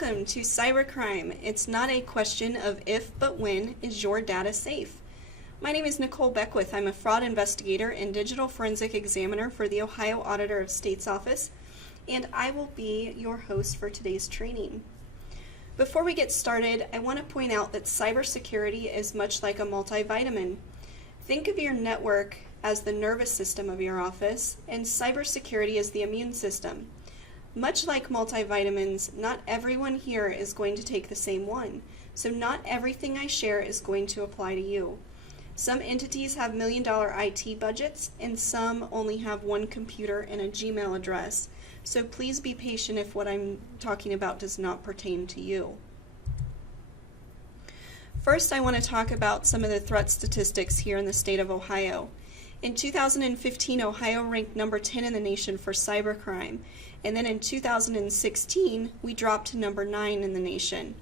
Welcome to Cybercrime. It's not a question of if, but when is your data safe. My name is Nicole Beckwith. I'm a fraud investigator and digital forensic examiner for the Ohio Auditor of State's office, and I will be your host for today's training. Before we get started, I want to point out that cybersecurity is much like a multivitamin. Think of your network as the nervous system of your office, and cybersecurity as the immune system. Much like multivitamins, not everyone here is going to take the same one, so not everything I share is going to apply to you. Some entities have million-dollar IT budgets, and some only have one computer and a Gmail address, so please be patient if what I'm talking about does not pertain to you. First, I want to talk about some of the threat statistics here in the state of Ohio. In 2015, Ohio ranked number 10 in the nation for cybercrime, and then in 2016, we dropped to number 9 in the nation.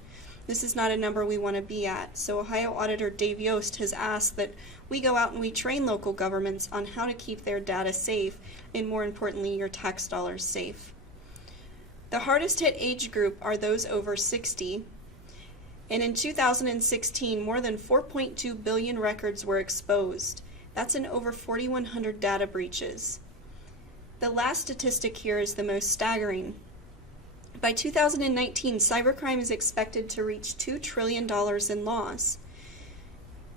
This is not a number we want to be at, so Ohio Auditor Dave Yost has asked that we go out and we train local governments on how to keep their data safe, and more importantly, your tax dollars safe. The hardest hit age group are those over 60, and in 2016, more than 4.2 billion records were exposed. That's in over 4,100 data breaches. The last statistic here is the most staggering. By 2019, cybercrime is expected to reach $2 trillion in loss.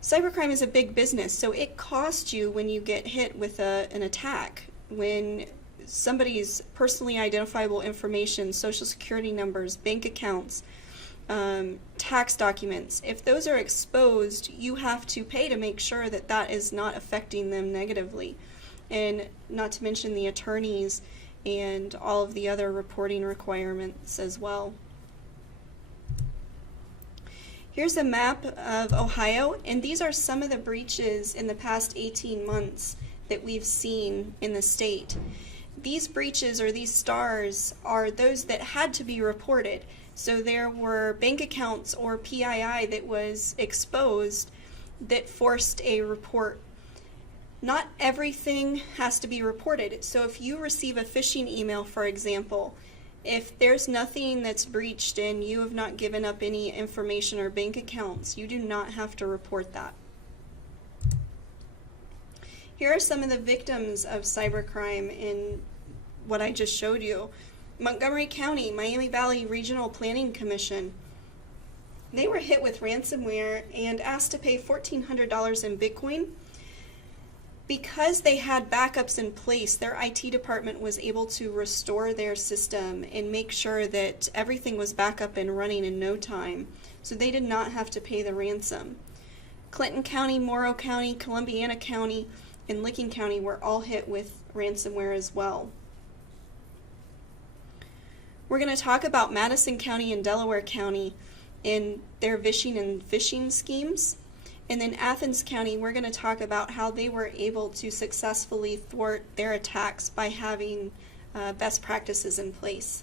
Cybercrime is a big business, so it costs you when you get hit with an attack. When somebody's personally identifiable information, social security numbers, bank accounts, tax documents, if those are exposed, you have to pay to make sure that that is not affecting them negatively. And not to mention the attorneys and all of the other reporting requirements as well. Here's a map of Ohio, and these are some of the breaches in the past 18 months that we've seen in the state. These breaches, or these stars, are those that had to be reported. So there were bank accounts or PII that was exposed that forced a report. Not everything has to be reported. So if you receive a phishing email, for example, if there's nothing that's breached and you have not given up any information or bank accounts, you do not have to report that. Here are some of the victims of cybercrime in what I just showed you. Montgomery County, Miami Valley Regional Planning Commission. They were hit with ransomware and asked to pay $1,400 in Bitcoin. Because they had backups in place, their IT department was able to restore their system and make sure that everything was back up and running in no time, so they did not have to pay the ransom. Clinton County, Morrow County, Columbiana County, and Licking County were all hit with ransomware as well. We're going to talk about Madison County and Delaware County in their vishing and phishing schemes. And then Athens County, we're going to talk about how they were able to successfully thwart their attacks by having best practices in place.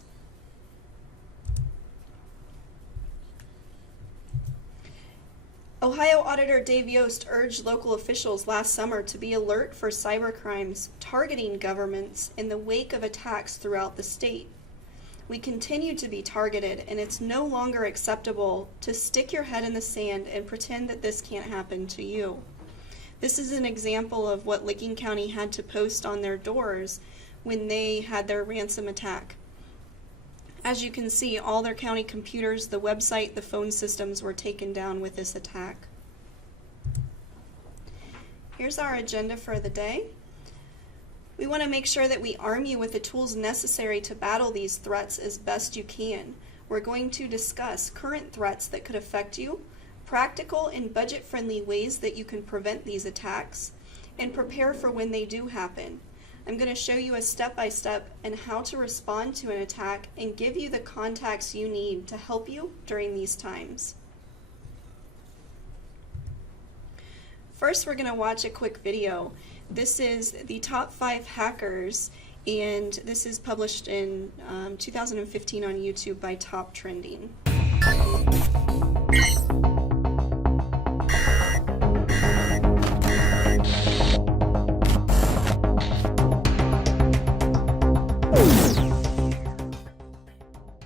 Ohio Auditor Dave Yost urged local officials last summer to be alert for cybercrimes targeting governments in the wake of attacks throughout the state. We continue to be targeted, and it's no longer acceptable to stick your head in the sand and pretend that this can't happen to you. This is an example of what Licking County had to post on their doors when they had their ransom attack. As you can see, all their county computers, the website, the phone systems were taken down with this attack. Here's our agenda for the day. We want to make sure that we arm you with the tools necessary to battle these threats as best you can. We're going to discuss current threats that could affect you, practical and budget-friendly ways that you can prevent these attacks, and prepare for when they do happen. I'm going to show you a step-by-step on how to respond to an attack and give you the contacts you need to help you during these times. First, we're going to watch a quick video. This is the top 5 hackers, and this is published in 2015 on YouTube by Top Trending.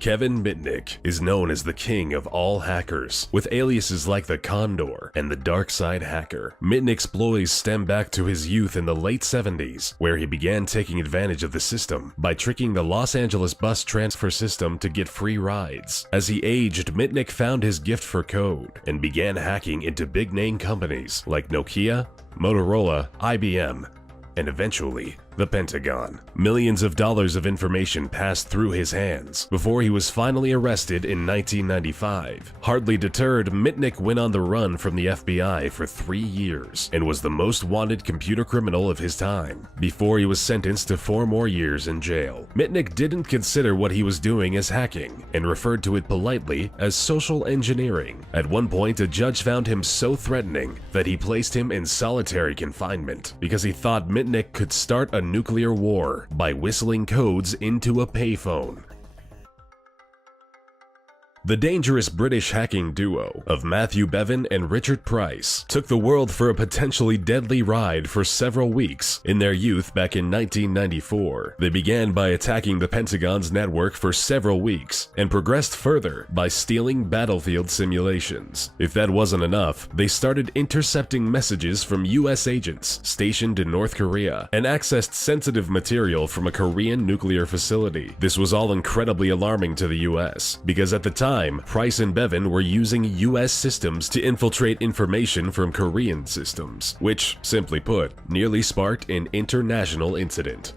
Kevin Mitnick is known as the king of all hackers, with aliases like the Condor and the Dark Side Hacker. Mitnick's ploys stem back to his youth in the late 70s, where he began taking advantage of the system by tricking the Los Angeles bus transfer system to get free rides. As he aged, Mitnick found his gift for code and began hacking into big-name companies like Nokia, Motorola, IBM, and eventually the Pentagon. Millions of dollars of information passed through his hands before he was finally arrested in 1995. Hardly deterred, Mitnick went on the run from the FBI for 3 years and was the most wanted computer criminal of his time, before he was sentenced to 4 more years in jail. Mitnick didn't consider what he was doing as hacking and referred to it politely as social engineering. At one point, a judge found him so threatening that he placed him in solitary confinement because he thought Mitnick could start a nuclear war by whistling codes into a payphone. The dangerous British hacking duo of Matthew Bevan and Richard Price took the world for a potentially deadly ride for several weeks in their youth back in 1994. They began by attacking the Pentagon's network for several weeks and progressed further by stealing battlefield simulations. If that wasn't enough, they started intercepting messages from US agents stationed in North Korea and accessed sensitive material from a Korean nuclear facility. This was all incredibly alarming to the US because at the time, Price and Bevan were using US systems to infiltrate information from Korean systems, which, simply put, nearly sparked an international incident.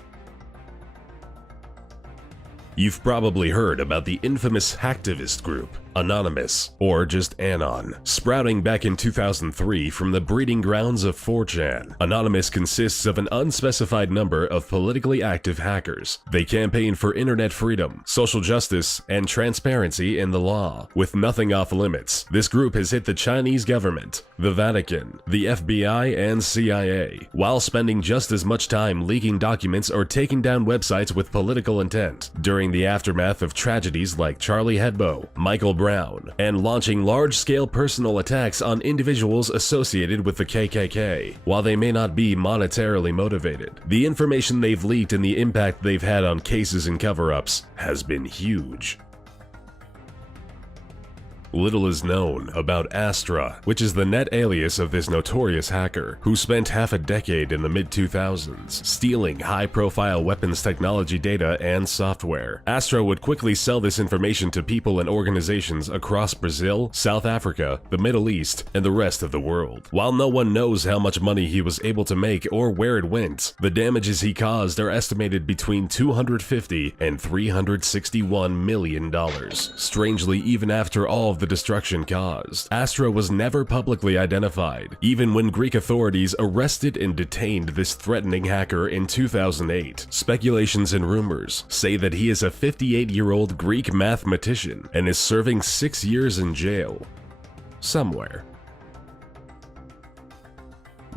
You've probably heard about the infamous hacktivist group, Anonymous, or just Anon, sprouting back in 2003 from the breeding grounds of 4chan. Anonymous consists of an unspecified number of politically active hackers. They campaign for internet freedom, social justice, and transparency in the law. With nothing off limits, this group has hit the Chinese government, the Vatican, the FBI, and CIA, while spending just as much time leaking documents or taking down websites with political intent during the aftermath of tragedies like Charlie Hebdo, Michael Brown, and launching large-scale personal attacks on individuals associated with the KKK. While they may not be monetarily motivated, the information they've leaked and the impact they've had on cases and cover-ups has been huge. Little is known about Astra, which is the net alias of this notorious hacker, who spent half a decade in the mid-2000s stealing high-profile weapons technology data and software. Astra would quickly sell this information to people and organizations across Brazil, South Africa, the Middle East, and the rest of the world. While no one knows how much money he was able to make or where it went, the damages he caused are estimated between $250 and $361 million. Strangely, even after all of the destruction caused, Astra was never publicly identified, even when Greek authorities arrested and detained this threatening hacker in 2008. Speculations and rumors say that he is a 58-year-old Greek mathematician and is serving 6 years in jail somewhere.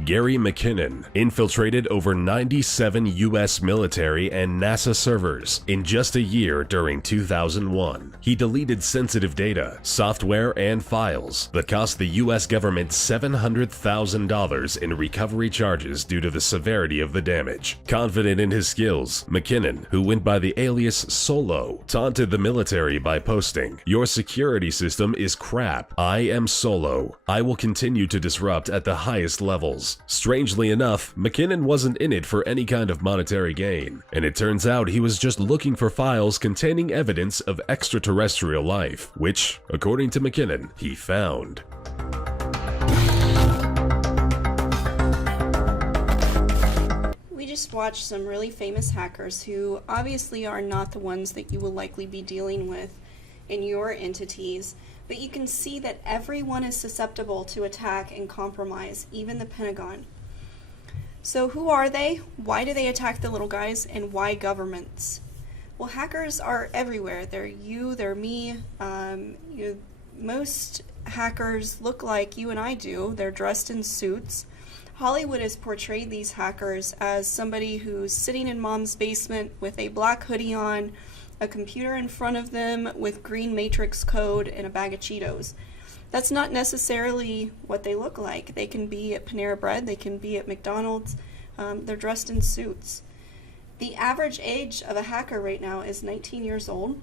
Gary McKinnon infiltrated over 97 US military and NASA servers in just a year during 2001. He deleted sensitive data, software, and files that cost the US government $700,000 in recovery charges due to the severity of the damage. Confident in his skills, McKinnon, who went by the alias Solo, taunted the military by posting, "Your security system is crap. I am Solo. I will continue to disrupt at the highest levels." Strangely enough, McKinnon wasn't in it for any kind of monetary gain, and it turns out he was just looking for files containing evidence of extraterrestrial life, which, according to McKinnon, he found. We just watched some really famous hackers who obviously are not the ones that you will likely be dealing with in your entities. But you can see that everyone is susceptible to attack and compromise, even the Pentagon. So who are they? Why do they attack the little guys? And why governments? Well, hackers are everywhere. They're you, they're me. Most hackers look like you and I do. They're dressed in suits. Hollywood has portrayed these hackers as somebody who's sitting in mom's basement with a black hoodie on, a computer in front of them with green matrix code and a bag of Cheetos. That's not necessarily what they look like. They can be at Panera Bread, they can be at McDonald's, they're dressed in suits. The average age of a hacker right now is 19 years old.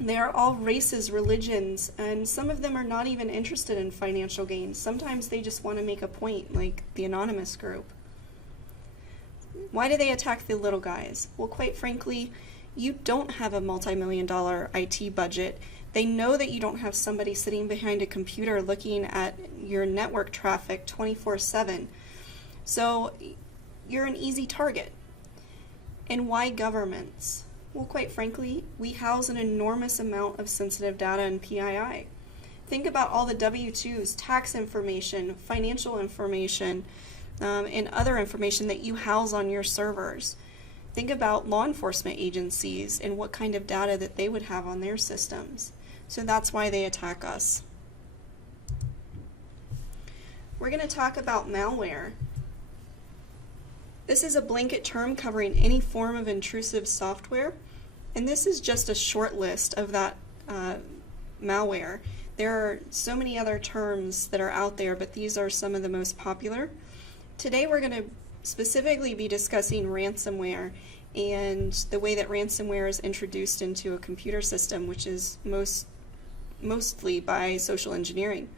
They are all races, religions, and some of them are not even interested in financial gain. Sometimes they just want to make a point, like the anonymous group. Why do they attack the little guys? Well, quite frankly, you don't have a multi-million-dollar IT budget. They know that you don't have somebody sitting behind a computer looking at your network traffic 24/7. So you're an easy target. And why governments? Well, quite frankly, we house an enormous amount of sensitive data in PII. Think about all the W-2s, tax information, financial information, and other information that you house on your servers. Think about law enforcement agencies and what kind of data that they would have on their systems. So that's why they attack us. We're going to talk about malware. This is a blanket term covering any form of intrusive software, and this is just a short list of that malware. There are so many other terms that are out there, but these are some of the most popular. Today we're going to specifically be discussing ransomware and the way that ransomware is introduced into a computer system, which is mostly by social engineering.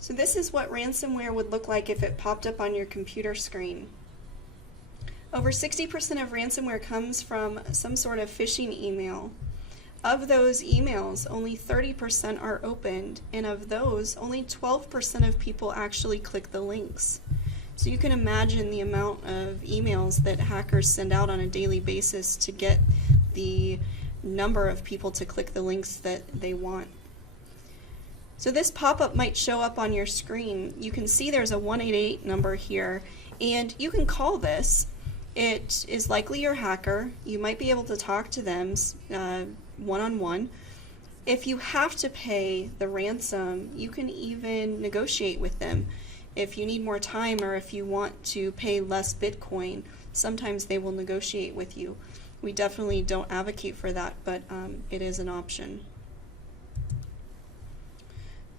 So this is what ransomware would look like if it popped up on your computer screen. Over 60% of ransomware comes from some sort of phishing email. Of those emails, only 30% are opened, and of those, only 12% of people actually click the links. So you can imagine the amount of emails that hackers send out on a daily basis to get the number of people to click the links that they want. So this pop-up might show up on your screen. You can see there's a 188 number here, and you can call this. It is likely your hacker. You might be able to talk to them one-on-one. If you have to pay the ransom, you can even negotiate with them. If you need more time or if you want to pay less Bitcoin, sometimes they will negotiate with you. We definitely don't advocate for that, but it is an option.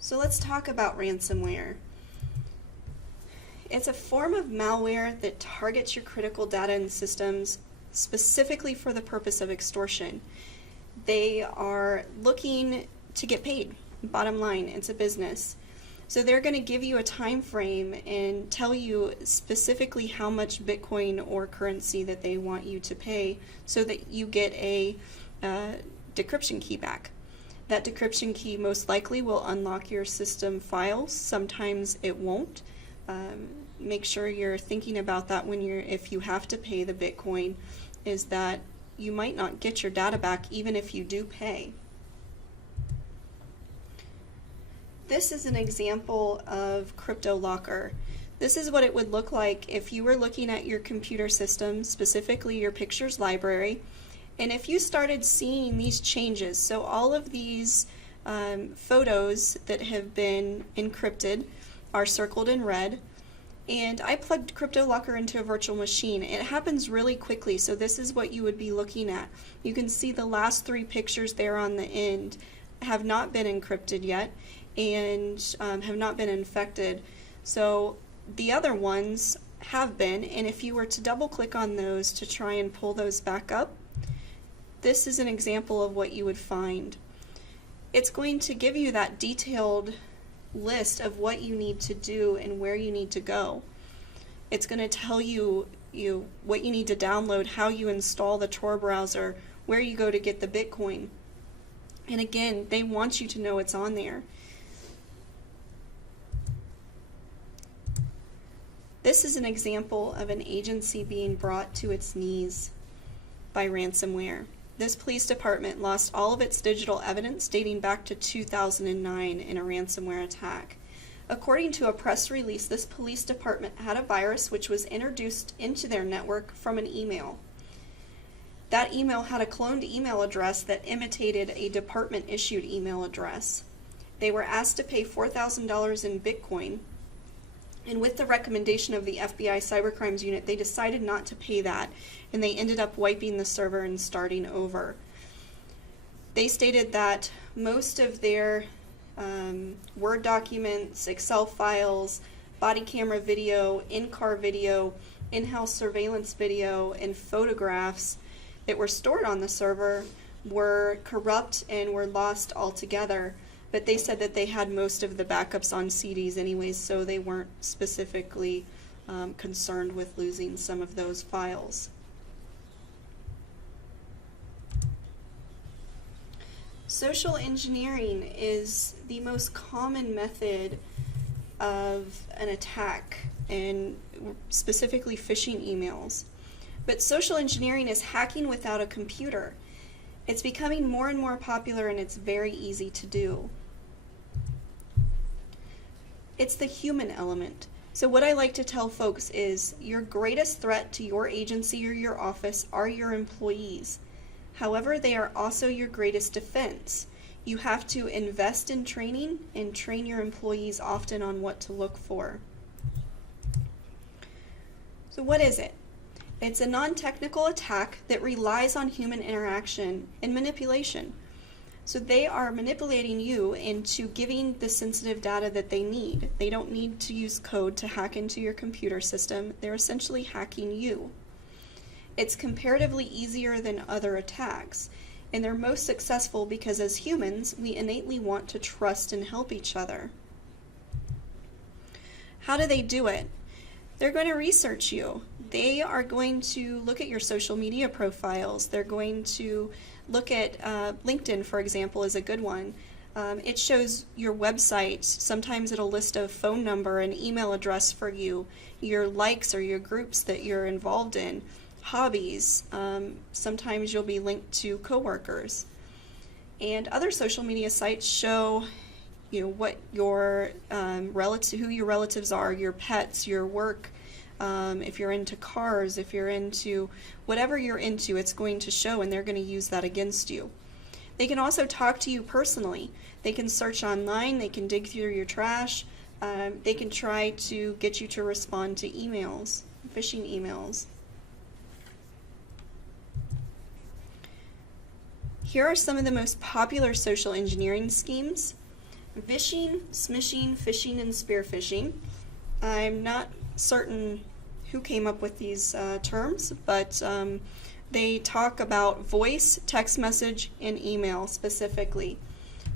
So let's talk about ransomware. It's a form of malware that targets your critical data and systems specifically for the purpose of extortion. They are looking to get paid. Bottom line, it's a business. So they're going to give you a time frame and tell you specifically how much Bitcoin or currency that they want you to pay so that you get a decryption key back. That decryption key most likely will unlock your system files. Sometimes it won't. Make sure you're thinking about that if you have to pay the Bitcoin, is that you might not get your data back even if you do pay. This is an example of Cryptolocker. This is what it would look like if you were looking at your computer system, specifically your pictures library, and if you started seeing these changes. So all of these photos that have been encrypted are circled in red, and I plugged Cryptolocker into a virtual machine. It happens really quickly, so this is what you would be looking at. You can see the last 3 pictures there on the end have not been encrypted yet and have not been infected. So the other ones have been, and if you were to double click on those to try and pull those back up, this is an example of what you would find. It's going to give you that detailed list of what you need to do and where you need to go. It's going to tell you what you need to download, how you install the Tor browser, where you go to get the Bitcoin. And again, they want you to know it's on there. This is an example of an agency being brought to its knees by ransomware. This police department lost all of its digital evidence dating back to 2009 in a ransomware attack. According to a press release, this police department had a virus which was introduced into their network from an email. That email had a cloned email address that imitated a department-issued email address. They were asked to pay $4,000 in Bitcoin, and with the recommendation of the FBI Cybercrimes Unit, they decided not to pay that, and they ended up wiping the server and starting over. They stated that most of their Word documents, Excel files, body camera video, in-car video, in-house surveillance video, and photographs that were stored on the server were corrupt and were lost altogether, but they said that they had most of the backups on CDs anyways, so they weren't specifically concerned with losing some of those files. Social engineering is the most common method of an attack, and specifically phishing emails. But social engineering is hacking without a computer. It's becoming more and more popular, and it's very easy to do. It's the human element. So what I like to tell folks is your greatest threat to your agency or your office are your employees. However, they are also your greatest defense. You have to invest in training and train your employees often on what to look for. So what is it? It's a non-technical attack that relies on human interaction and manipulation. So they are manipulating you into giving the sensitive data that they need. They don't need to use code to hack into your computer system. They're essentially hacking you. It's comparatively easier than other attacks, and they're most successful because as humans, we innately want to trust and help each other. How do they do it? They're going to research you. They are going to look at your social media profiles. They're going to look at LinkedIn, for example, is a good one. It shows your website. Sometimes it'll list a phone number and email address for you, your likes or your groups that you're involved in, hobbies. Sometimes you'll be linked to coworkers. And other social media sites show what your who your relatives are, your pets, your work. If you're into cars, if you're into whatever you're into, it's going to show, and they're going to use that against you. They can also talk to you personally. They can search online, they can dig through your trash, they can try to get you to respond to emails, phishing emails. Here are some of the most popular social engineering schemes: Phishing, Smishing, Phishing, and Spearfishing. I'm not certain who came up with these terms, but they talk about voice, text message, and email specifically.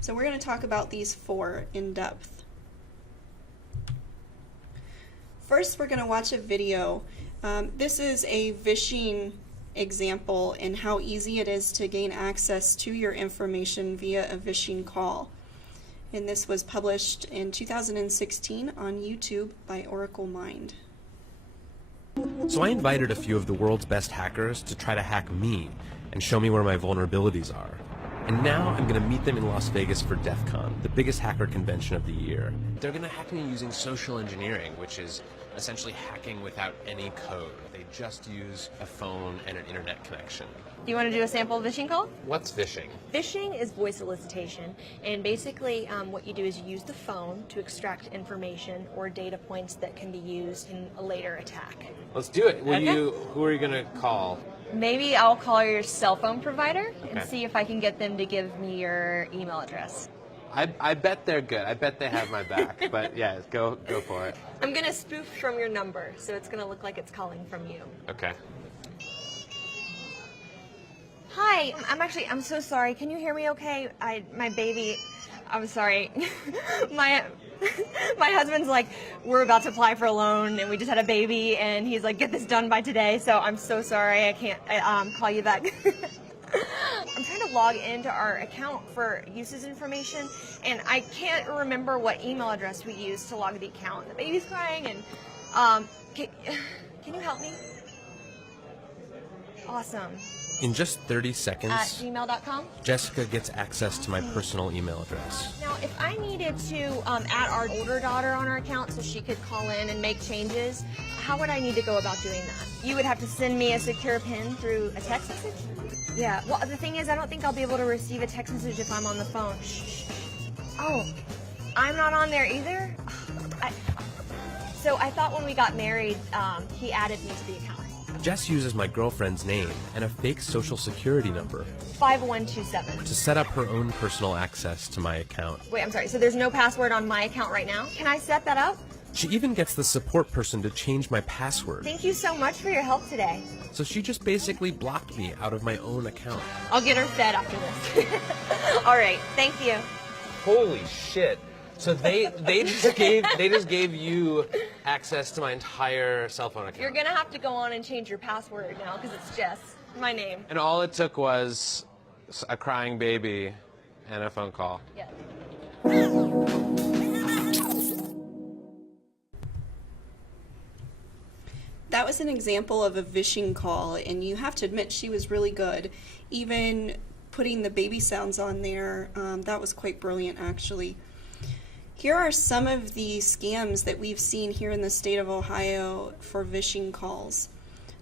So we're going to talk about these four in depth. First, we're going to watch a video. This is a phishing example and how easy it is to gain access to your information via a phishing call. And this was published in 2016 on YouTube by Oracle Mind. So I invited a few of the world's best hackers to try to hack me and show me where my vulnerabilities are. And now I'm going to meet them in Las Vegas for DEF CON, the biggest hacker convention of the year. They're going to hack me using social engineering, which is essentially hacking without any code. They just use a phone and an internet connection. Do you want to do a sample phishing call? What's phishing? Phishing is voice elicitation, and basically what you do is you use the phone to extract information or data points that can be used in a later attack. Let's do it. Okay. Who are you going to call? Maybe I'll call your cell phone provider and Okay. see if I can get them to give me your email address. I bet they're good. I bet they have my back. But yeah, go for it. I'm going to spoof from your number, so it's going to look like it's calling from you. Okay. Hi, I'm so sorry. Can you hear me okay? My baby, I'm sorry. my husband's like, we're about to apply for a loan and we just had a baby and he's like, get this done by today. So I'm so sorry. I can't call you back. I'm trying to log into our account for uses information and I can't remember what email address we used to log the account. The baby's crying and can you help me? Awesome. In just 30 seconds, At gmail.com. Jessica gets access to my personal email address. Now, if I needed to add our older daughter on our account so she could call in and make changes, how would I need to go about doing that? You would have to send me a secure PIN through a text message? Yeah, well, the thing is, I don't think I'll be able to receive a text message if I'm on the phone. Shh. Oh, I'm not on there either? So I thought when we got married, he added me to the account. Jess uses my girlfriend's name and a fake social security number 5127. to set up her own personal access to my account. Wait, I'm sorry. So there's no password on my account right now? Can I set that up? She even gets the support person to change my password. Thank you so much for your help today. So she just basically blocked me out of my own account. I'll get her fed after this. All right, thank you. Holy shit. So they just gave you access to my entire cell phone account. You're gonna have to go on and change your password now because it's Jess, my name. And all it took was a crying baby and a phone call. Yeah. That was an example of a phishing call, and you have to admit she was really good. Even putting the baby sounds on there, that was quite brilliant actually. Here are some of the scams that we've seen here in the state of Ohio for phishing calls.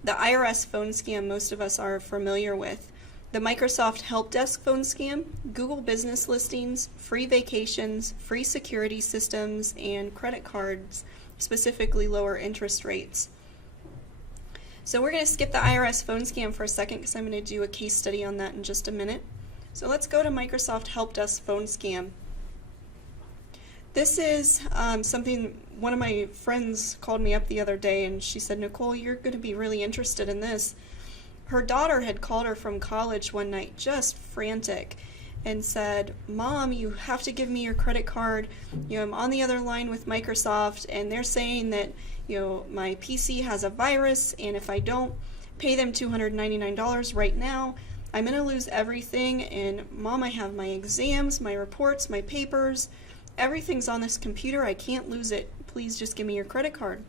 The IRS phone scam most of us are familiar with. The Microsoft Help Desk phone scam, Google business listings, free vacations, free security systems, and credit cards, specifically lower interest rates. So we're going to skip the IRS phone scam for a second because I'm going to do a case study on that in just a minute. So let's go to Microsoft Help Desk phone scam. This is something one of my friends called me up the other day and she said, Nicole, you're going to be really interested in this. Her daughter had called her from college one night just frantic and said, Mom, you have to give me your credit card. I'm on the other line with Microsoft and they're saying that my PC has a virus, and if I don't pay them $299 right now, I'm going to lose everything. And Mom, I have my exams, my reports, my papers, everything's on this computer. I can't lose it. Please just give me your credit card.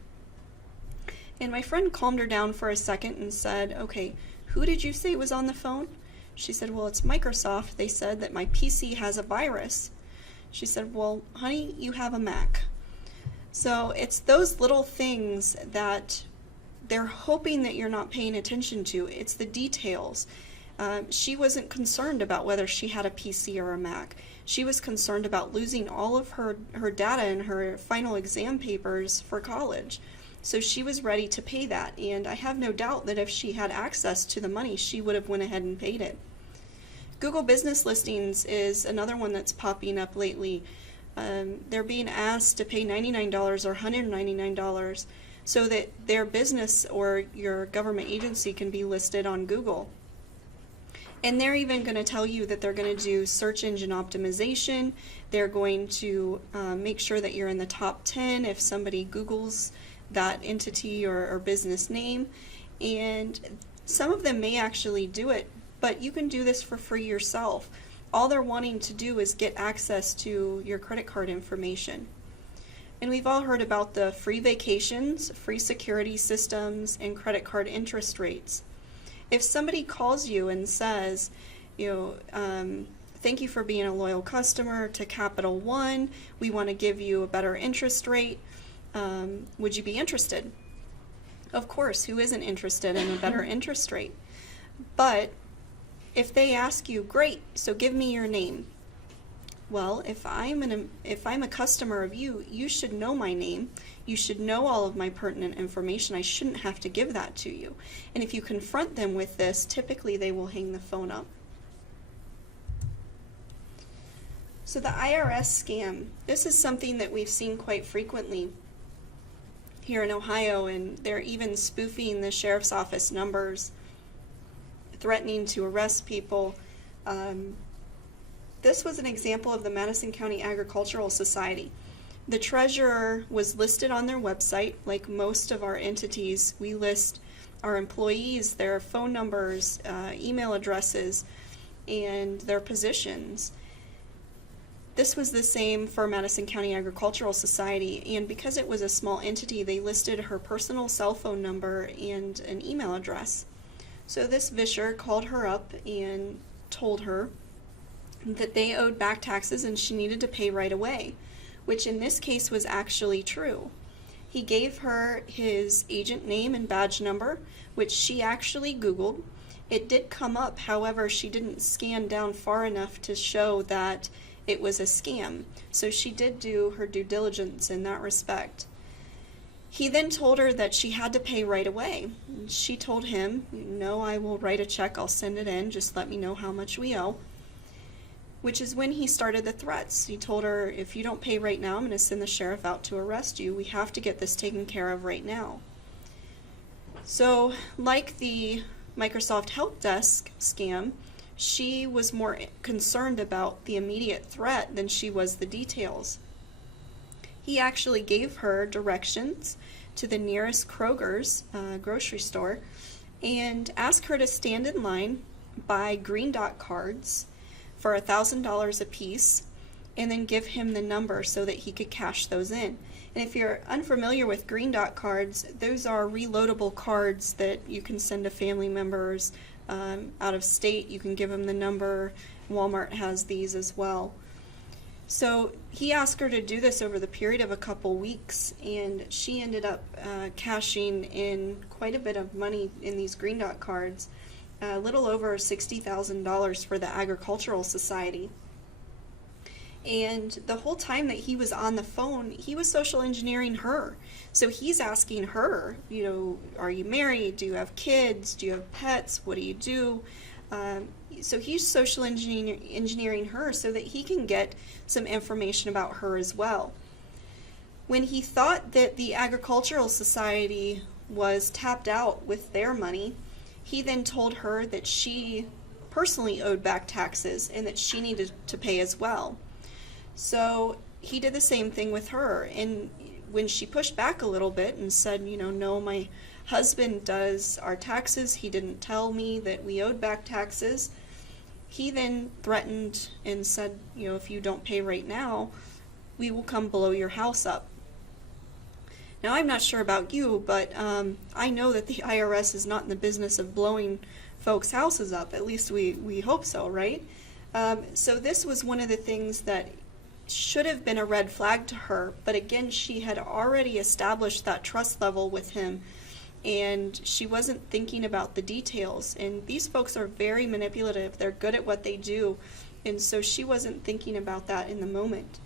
And my friend calmed her down for a second and said, okay, who did you say was on the phone? She said, well, it's Microsoft. They said that my PC has a virus. She said, well, honey, you have a Mac. So it's those little things that they're hoping that you're not paying attention to. It's the details. She wasn't concerned about whether she had a PC or a Mac. She was concerned about losing all of her data and her final exam papers for college. So she was ready to pay that, and I have no doubt that if she had access to the money, she would have went ahead and paid it. Google Business Listings is another one that's popping up lately. They're being asked to pay $99 or $199 so that their business or your government agency can be listed on Google. And they're even going to tell you that they're going to do search engine optimization. They're going to make sure that you're in the top 10 if somebody Googles that entity or business name. And some of them may actually do it, but you can do this for free yourself. All they're wanting to do is get access to your credit card information. And we've all heard about the free vacations, free security systems, and credit card interest rates. If somebody calls you and says, thank you for being a loyal customer to Capital One, we want to give you a better interest rate, would you be interested? Of course, who isn't interested in a better interest rate? But if they ask you, great, so give me your name. Well, if I'm a customer of you, you should know my name. You should know all of my pertinent information. I shouldn't have to give that to you. And if you confront them with this, typically they will hang the phone up. So the IRS scam, this is something that we've seen quite frequently here in Ohio, and they're even spoofing the sheriff's office numbers, threatening to arrest people. This was an example of the Madison County Agricultural Society. The treasurer was listed on their website. Like most of our entities, we list our employees, their phone numbers, email addresses, and their positions. This was the same for Madison County Agricultural Society, and because it was a small entity, they listed her personal cell phone number and an email address. So this Visher called her up and told her that they owed back taxes and she needed to pay right away, which in this case was actually true. He gave her his agent name and badge number, which she actually Googled. It did come up, however, she didn't scan down far enough to show that it was a scam. So she did do her due diligence in that respect. He then told her that she had to pay right away. She told him, no, I will write a check, I'll send it in, just let me know how much we owe. which is when he started the threats. He told her, if you don't pay right now, I'm going to send the sheriff out to arrest you. We have to get this taken care of right now. So, like the Microsoft Help Desk scam, she was more concerned about the immediate threat than she was the details. He actually gave her directions to the nearest Kroger's grocery store and asked her to stand in line, buy green dot cards for $1,000 a piece, and then give him the number so that he could cash those in. And if you're unfamiliar with green dot cards, those are reloadable cards that you can send to family members out of state. You can give them the number. Walmart has these as well. So he asked her to do this over the period of a couple weeks, and she ended up cashing in quite a bit of money in these green dot cards, a little over $60,000 for the Agricultural Society. And the whole time that he was on the phone, he was social engineering her. So he's asking her, you know, are you married? Do you have kids? Do you have pets? What do you do? So he's social engineering her so that he can get some information about her as well. When he thought that the Agricultural Society was tapped out with their money, he then told her that she personally owed back taxes and that she needed to pay as well. So he did the same thing with her, and when she pushed back a little bit and said, you know, no, my husband does our taxes, he didn't tell me that we owed back taxes, he then threatened and said, you know, if you don't pay right now, we will come blow your house up. Now, I'm not sure about you, but I know that the IRS is not in the business of blowing folks' houses up. At least we hope so, right? So this was one of the things that should have been a red flag to her, but again, she had already established that trust level with him, and she wasn't thinking about the details. And these folks are very manipulative. They're good at what they do, and so she wasn't thinking about that in the moment.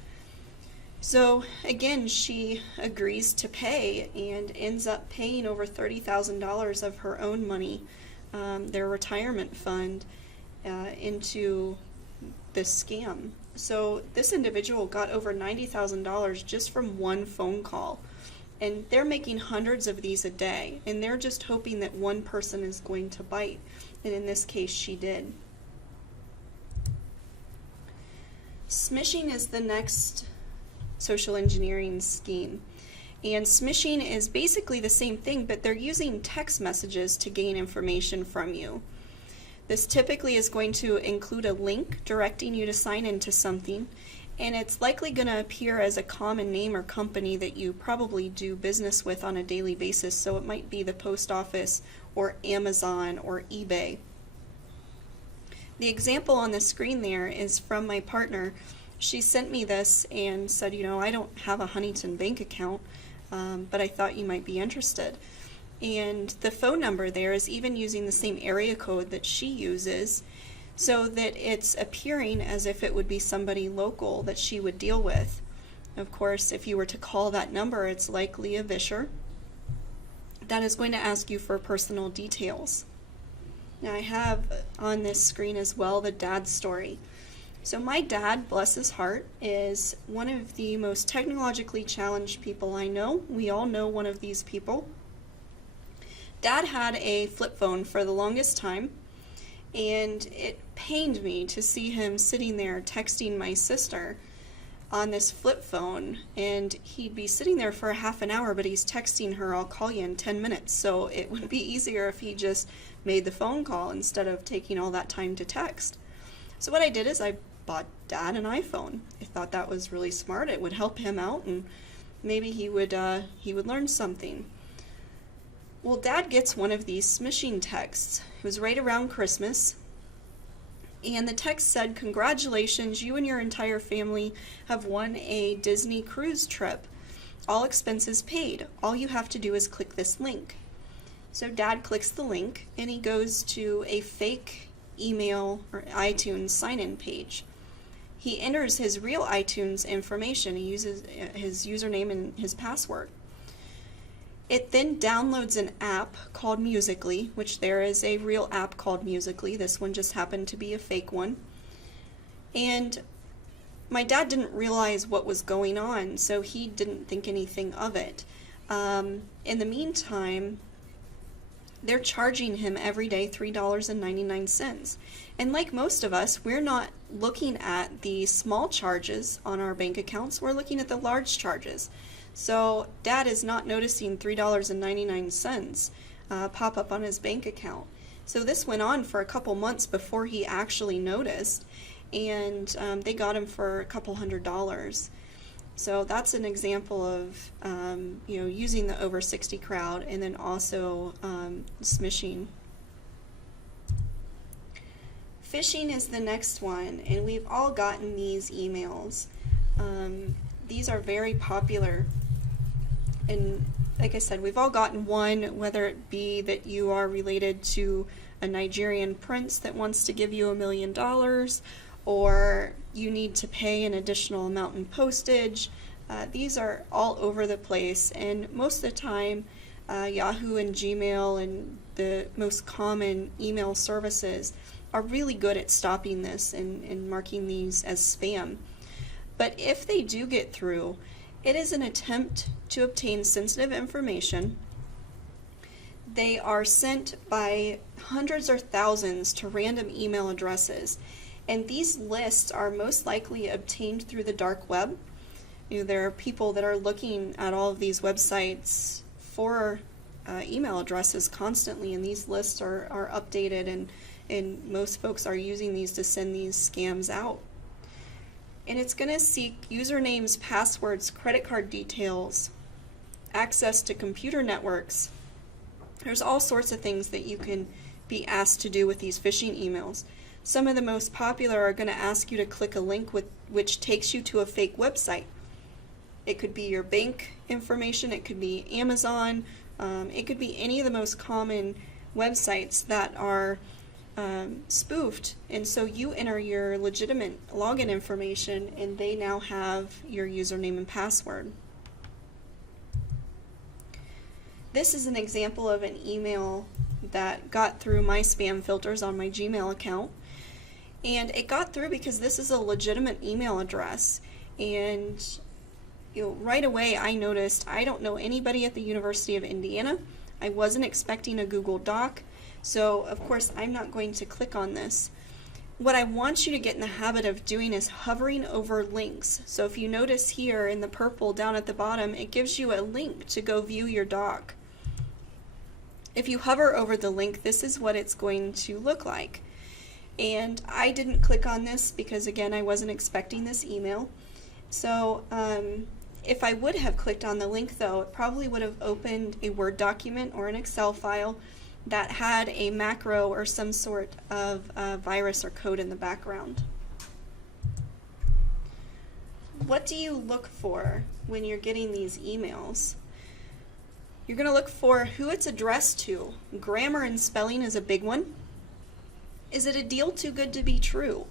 So again, she agrees to pay and ends up paying over $30,000 of her own money, their retirement fund, into this scam. So this individual got over $90,000 just from one phone call, and they're making hundreds of these a day, and they're just hoping that one person is going to bite, and in this case she did. Smishing is the next social engineering scheme, and smishing is basically the same thing, but they're using text messages to gain information from you. This typically is going to include a link directing you to sign into something, and it's likely going to appear as a common name or company that you probably do business with on a daily basis, so it might be the post office or Amazon or eBay. The example on the screen there is from my partner. She sent me this and said, you know, I don't have a Huntington bank account, but I thought you might be interested. And the phone number there is even using the same area code that she uses, so that it's appearing as if it would be somebody local that she would deal with. Of course, if you were to call that number, it's likely a visher that is going to ask you for personal details. Now, I have on this screen as well the dad story. So my dad, bless his heart, is one of the most technologically challenged people I know. We all know one of these people. Dad had a flip phone for the longest time, and it pained me to see him sitting there texting my sister on this flip phone, and he'd be sitting there for a half an hour, but he's texting her, I'll call you in 10 minutes. So it would be easier if he just made the phone call instead of taking all that time to text. So what I did is I bought Dad an iPhone. I thought that was really smart. It would help him out, and maybe he would learn something. Well, Dad gets one of these smishing texts. It was right around Christmas, and the text said, congratulations, you and your entire family have won a Disney cruise trip. All expenses paid. All you have to do is click this link. So Dad clicks the link, and he goes to a fake email or iTunes sign-in page. He enters his real iTunes information. He uses his username and his password. It then downloads an app called Musical.ly, which there is a real app called Musical.ly. This one just happened to be a fake one. And my dad didn't realize what was going on, so he didn't think anything of it. In the meantime, they're charging him every day $3.99. And like most of us, we're not looking at the small charges on our bank accounts, we're looking at the large charges. So Dad is not noticing $3.99 pop up on his bank account. So this went on for a couple months before he actually noticed, and they got him for a couple $100s. So that's an example of using the over 60 crowd, and then also smishing. Phishing is the next one, and we've all gotten these emails. These are very popular, and like I said, we've all gotten one, whether it be that you are related to a Nigerian prince that wants to give you $1 million, or you need to pay an additional amount in postage. These are all over the place, and most of the time Yahoo and Gmail and the most common email services are really good at stopping this and marking these as spam. But if they do get through, it is an attempt to obtain sensitive information. They are sent by hundreds or thousands to random email addresses, and these lists are most likely obtained through the dark web. There are people that are looking at all of these websites for email addresses constantly, and these lists are updated, and most folks are using these to send these scams out. And it's going to seek usernames, passwords, credit card details, access to computer networks. There's all sorts of things that you can be asked to do with these phishing emails. Some of the most popular are going to ask you to click a link which takes you to a fake website. It could be your bank information, it could be Amazon, it could be any of the most common websites that are spoofed, and so you enter your legitimate login information and they now have your username and password. This is an example of an email that got through my spam filters on my Gmail account, and it got through because this is a legitimate email address, and right away I noticed I don't know anybody at the University of Indiana. I wasn't expecting a Google Doc, so of course I'm not going to click on this. What I want you to get in the habit of doing is hovering over links. So if you notice here in the purple down at the bottom, it gives you a link to go view your doc. If you hover over the link, this is what it's going to look like. And I didn't click on this because, again, I wasn't expecting this email. So if I would have clicked on the link, though, it probably would have opened a Word document or an Excel file that had a macro or some sort of virus or code in the background. What do you look for when you're getting these emails? You're going to look for who it's addressed to. Grammar and spelling is a big one. Is it a deal too good to be true?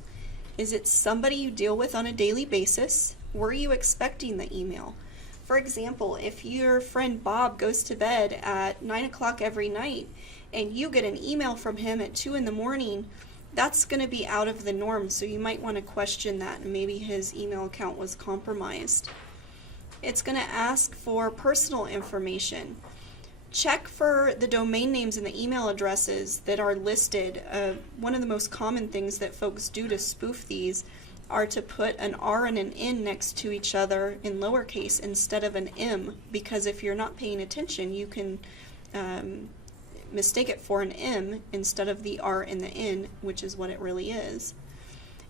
Is it somebody you deal with on a daily basis? Were you expecting the email? For example, if your friend Bob goes to bed at 9 o'clock every night and you get an email from him at 2 in the morning, that's going to be out of the norm, so you might want to question that, and maybe his email account was compromised. It's going to ask for personal information. Check for the domain names and the email addresses that are listed. One of the most common things that folks do to spoof these are to put an R and an N next to each other in lowercase instead of an M, because if you're not paying attention, you can mistake it for an M instead of the R and the N, which is what it really is.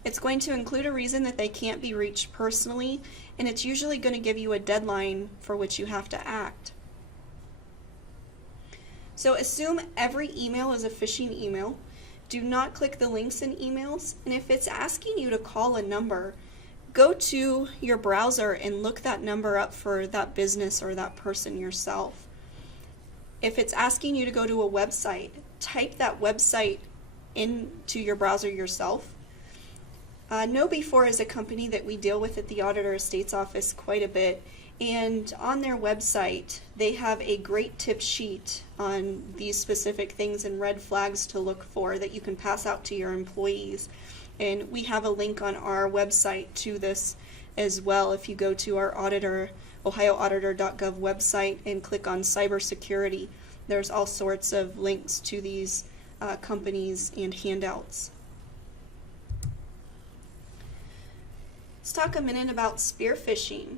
It's going to include a reason that they can't be reached personally, and it's usually going to give you a deadline for which you have to act. So assume every email is a phishing email. Do not click the links in emails, and if it's asking you to call a number, go to your browser and look that number up for that business or that person yourself. If it's asking you to go to a website, type that website into your browser yourself. KnowBe4 is a company that we deal with at the Auditor Estates office quite a bit, and on their website they have a great tip sheet on these specific things and red flags to look for that you can pass out to your employees. And we have a link on our website to this as well. If you go to our Auditor, ohioauditor.gov website and click on Cybersecurity, there's all sorts of links to these companies and handouts. Let's talk a minute about spearfishing.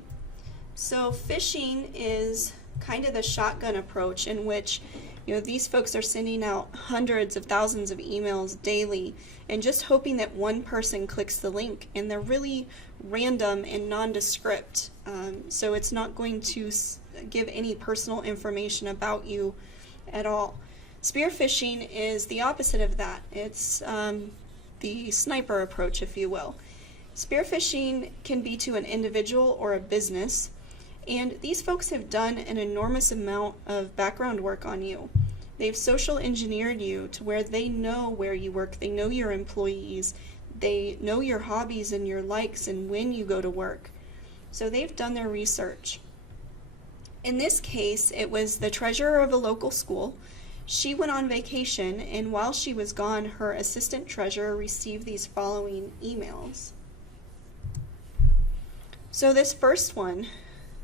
So phishing is kind of the shotgun approach in which, you know, these folks are sending out hundreds of thousands of emails daily and just hoping that one person clicks the link, and they're really random and nondescript. So it's not going to give any personal information about you at all. Spearfishing is the opposite of that. It's the sniper approach, if you will. Spearfishing can be to an individual or a business, and these folks have done an enormous amount of background work on you. They've social engineered you to where they know where you work, they know your employees, they know your hobbies and your likes and when you go to work. So they've done their research. In this case, it was the treasurer of a local school. She went on vacation, and while she was gone, her assistant treasurer received these following emails. So this first one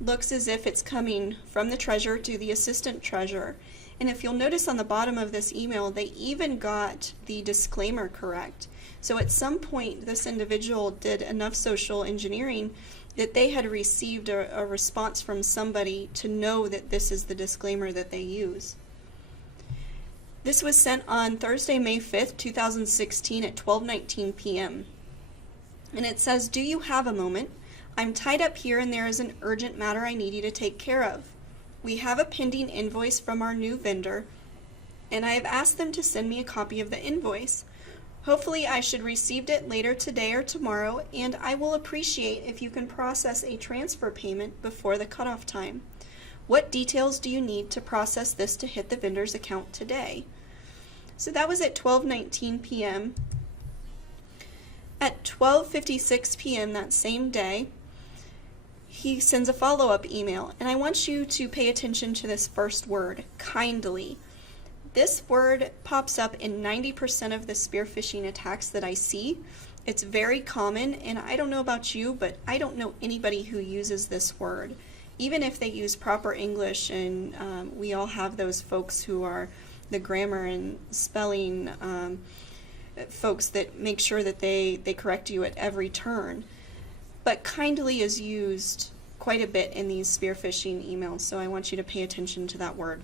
looks as if it's coming from the treasurer to the assistant treasurer. And if you'll notice on the bottom of this email, they even got the disclaimer correct. So at some point, this individual did enough social engineering that they had received a response from somebody to know that this is the disclaimer that they use. This was sent on Thursday, May 5th, 2016 at 12:19 p.m. And it says, "Do you have a moment? I'm tied up here and there is an urgent matter I need you to take care of. We have a pending invoice from our new vendor, and I have asked them to send me a copy of the invoice. Hopefully I should receive it later today or tomorrow, and I will appreciate if you can process a transfer payment before the cutoff time. What details do you need to process this to hit the vendor's account today?" So that was at 12:19 p.m. At 12:56 p.m. that same day, he sends a follow-up email, and I want you to pay attention to this first word, kindly. This word pops up in 90% of the spearfishing attacks that I see. It's very common, and I don't know about you, but I don't know anybody who uses this word. Even if they use proper English, and we all have those folks who are the grammar and spelling folks that make sure that they correct you at every turn. But kindly is used quite a bit in these spearfishing emails, so I want you to pay attention to that word.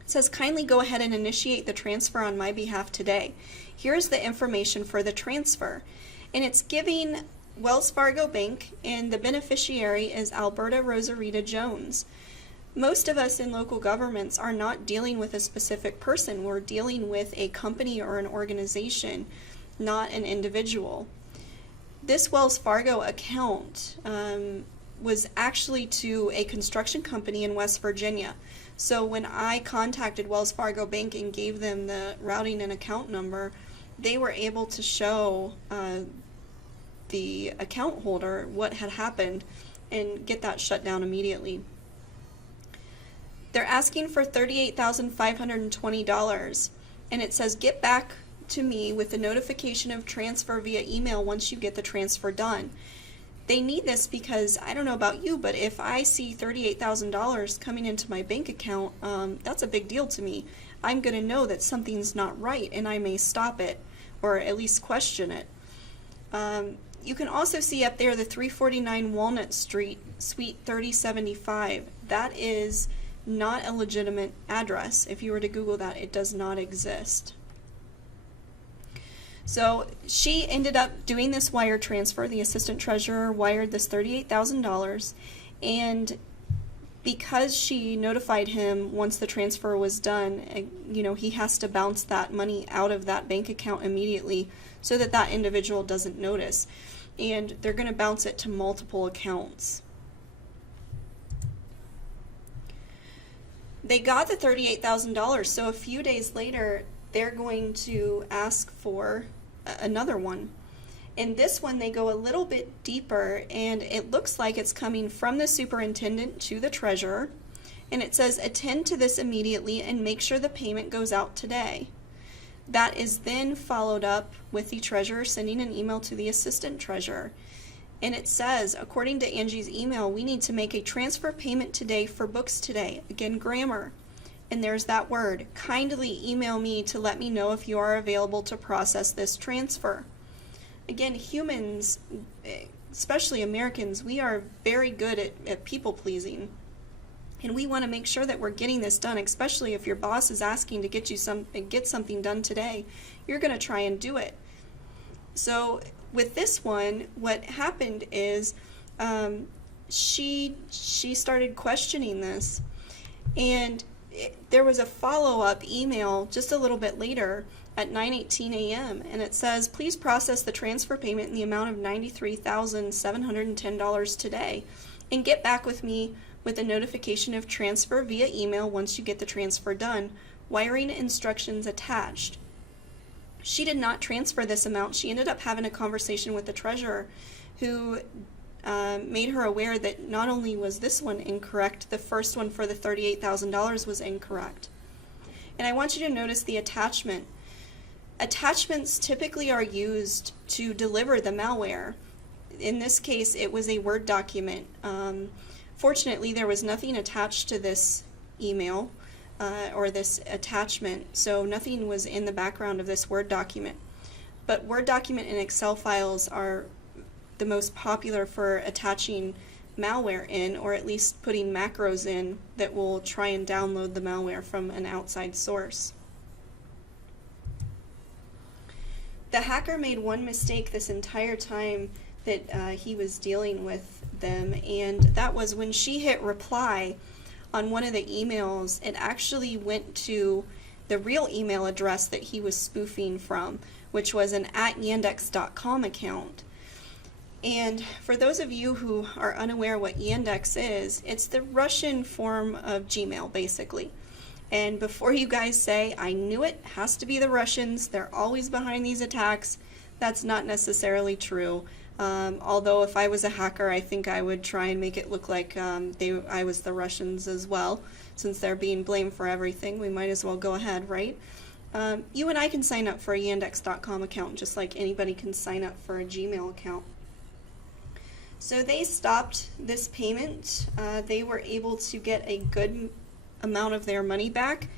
It says, "Kindly go ahead and initiate the transfer on my behalf today. Here's the information for the transfer." And it's giving Wells Fargo Bank, and the beneficiary is Alberta Rosarita Jones. Most of us in local governments are not dealing with a specific person. We're dealing with a company or an organization, not an individual. This Wells Fargo account was actually to a construction company in West Virginia. So when I contacted Wells Fargo Bank and gave them the routing and account number, they were able to show the account holder what had happened and get that shut down immediately. They're asking for $38,520, and it says, "Get back to me with the notification of transfer via email once you get the transfer done." They need this because, I don't know about you, but if I see $38,000 coming into my bank account, that's a big deal to me. I'm going to know that something's not right, and I may stop it or at least question it. You can also see up there the 349 Walnut Street, Suite 3075. That is not a legitimate address. If you were to Google that, it does not exist. So she ended up doing this wire transfer. The assistant treasurer wired this $38,000, and because she notified him once the transfer was done, he has to bounce that money out of that bank account immediately so that that individual doesn't notice. And they're going to bounce it to multiple accounts. They got the $38,000, so a few days later, they're going to ask for another one. In this one, they go a little bit deeper, and it looks like it's coming from the superintendent to the treasurer, and it says, "Attend to this immediately and make sure the payment goes out today." That is then followed up with the treasurer sending an email to the assistant treasurer. And it says, according to Angie's email, we need to make a transfer payment today for books today. Again, grammar. And there's that word. Kindly email me to let me know if you are available to process this transfer. Again, humans, especially Americans, we are very good at people pleasing. And we want to make sure that we're getting this done, especially if your boss is asking to get something done today. You're going to try and do it. So with this one, what happened is she started questioning this, and there was a follow-up email just a little bit later at 9:18 a.m. and it says, please process the transfer payment in the amount of $93,710 today and get back with me with a notification of transfer via email once you get the transfer done. Wiring instructions attached. She did not transfer this amount. She ended up having a conversation with the treasurer who made her aware that not only was this one incorrect, the first one for the $38,000 was incorrect. And I want you to notice the attachment. Attachments typically are used to deliver the malware. In this case, it was a Word document. Fortunately, there was nothing attached to this email or this attachment, so nothing was in the background of this Word document. But Word document and Excel files are the most popular for attaching malware in, or at least putting macros in that will try and download the malware from an outside source. The hacker made one mistake this entire time that he was dealing with them, and that was when she hit reply on one of the emails, it actually went to the real email address that he was spoofing from, which was an @yandex.com account. And for those of you who are unaware what Yandex is, it's the Russian form of Gmail, basically. And before you guys say, I knew it, has to be the Russians, they're always behind these attacks, that's not necessarily true. Although if I was a hacker, I think I would try and make it look like I was the Russians as well. Since they're being blamed for everything, we might as well go ahead, right? You and I can sign up for a Yandex.com account just like anybody can sign up for a Gmail account. So they stopped this payment. They were able to get a good amount of their money back.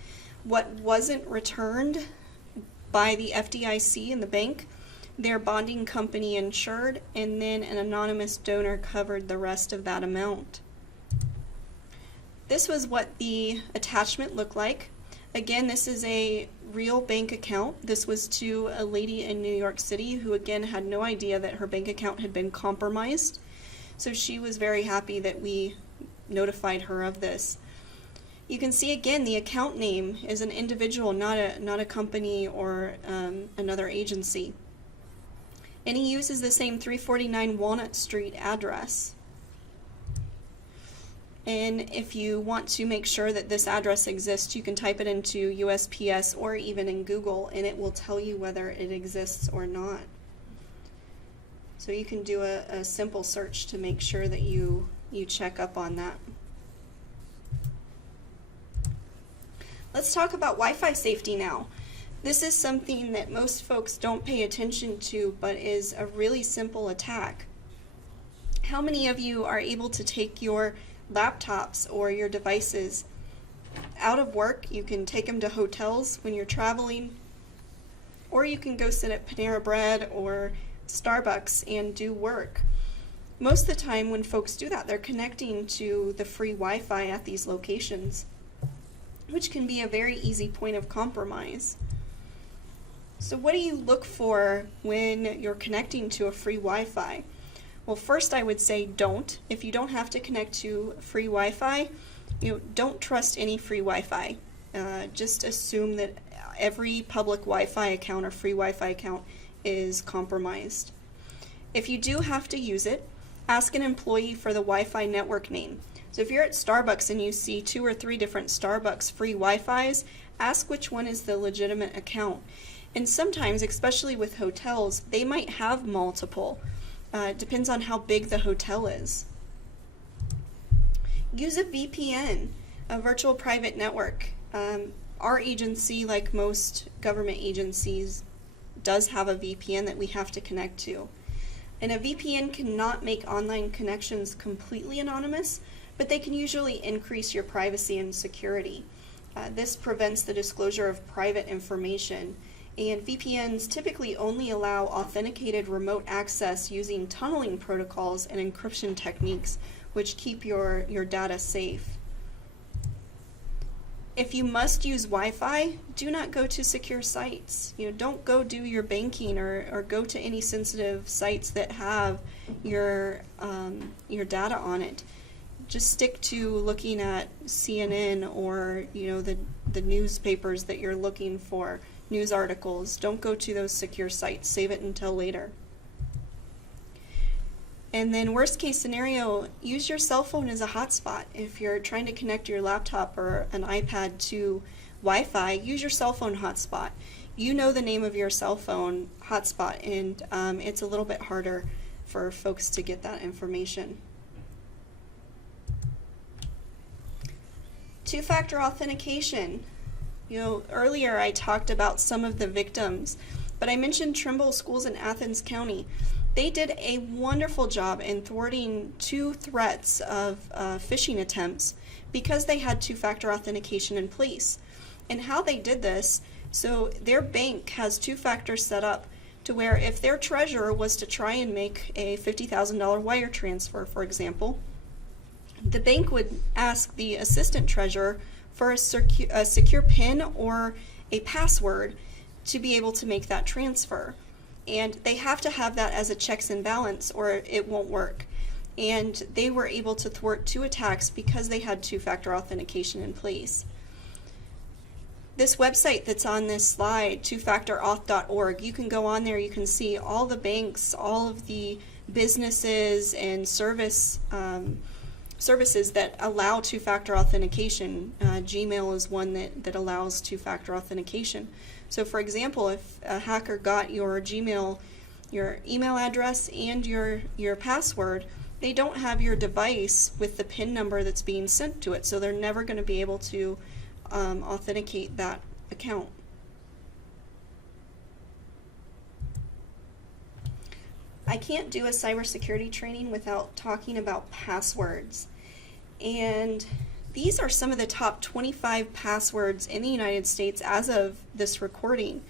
What wasn't returned by the FDIC and the bank, their bonding company insured, and then an anonymous donor covered the rest of that amount. This was what the attachment looked like. Again, this is a real bank account. This was to a lady in New York City who again had no idea that her bank account had been compromised. So she was very happy that we notified her of this. You can see again the account name is an individual, not a company or another agency. And he uses the same 349 Walnut Street address. And if you want to make sure that this address exists, you can type it into USPS or even in Google, and it will tell you whether it exists or not. So you can do a simple search to make sure that you check up on that. Let's talk about Wi-Fi safety now. This is something that most folks don't pay attention to, but is a really simple attack. How many of you are able to take your laptops or your devices out of work? You can take them to hotels when you're traveling, or you can go sit at Panera Bread or Starbucks and do work. Most of the time when folks do that, they're connecting to the free Wi-Fi at these locations, which can be a very easy point of compromise. So what do you look for when you're connecting to a free Wi-Fi? Well, first I would say don't. If you don't have to connect to free Wi-Fi, don't trust any free Wi-Fi. Just assume that every public Wi-Fi account or free Wi-Fi account is compromised. If you do have to use it, ask an employee for the Wi-Fi network name. So if you're at Starbucks and you see 2 or 3 different Starbucks free Wi-Fis, ask which one is the legitimate account. And sometimes, especially with hotels, they might have multiple. It depends on how big the hotel is. Use a VPN, a virtual private network. Our agency, like most government agencies, does have a VPN that we have to connect to. And a VPN cannot make online connections completely anonymous, but they can usually increase your privacy and security. This prevents the disclosure of private information, and VPNs typically only allow authenticated remote access using tunneling protocols and encryption techniques, which keep your data safe. If you must use Wi-Fi, do not go to secure sites. Don't go do your banking or go to any sensitive sites that have your data on it. Just stick to looking at CNN or the newspapers that you're looking for, news articles. Don't go to those secure sites. Save it until later. And then worst case scenario, use your cell phone as a hotspot. If you're trying to connect your laptop or an iPad to Wi-Fi, use your cell phone hotspot. You know the name of your cell phone hotspot, and it's a little bit harder for folks to get that information. Two-factor authentication. Earlier I talked about some of the victims, but I mentioned Trimble Schools in Athens County. They did a wonderful job in thwarting 2 threats of phishing attempts because they had two-factor authentication in place. And how they did this, so their bank has two-factor set up to where if their treasurer was to try and make a $50,000 wire transfer, for example, the bank would ask the assistant treasurer for a secure PIN or a password to be able to make that transfer. And they have to have that as a checks and balance or it won't work. And they were able to thwart 2 attacks because they had two-factor authentication in place. This website that's on this slide, twofactorauth.org, you can go on there, you can see all the banks, all of the businesses and services that allow two-factor authentication. Gmail is one that allows two-factor authentication. So for example, if a hacker got your Gmail, your email address and your password, they don't have your device with the PIN number that's being sent to it, so they're never going to be able to authenticate that account. I can't do a cybersecurity training without talking about passwords. And these are some of the top 25 passwords in the United States as of this recording.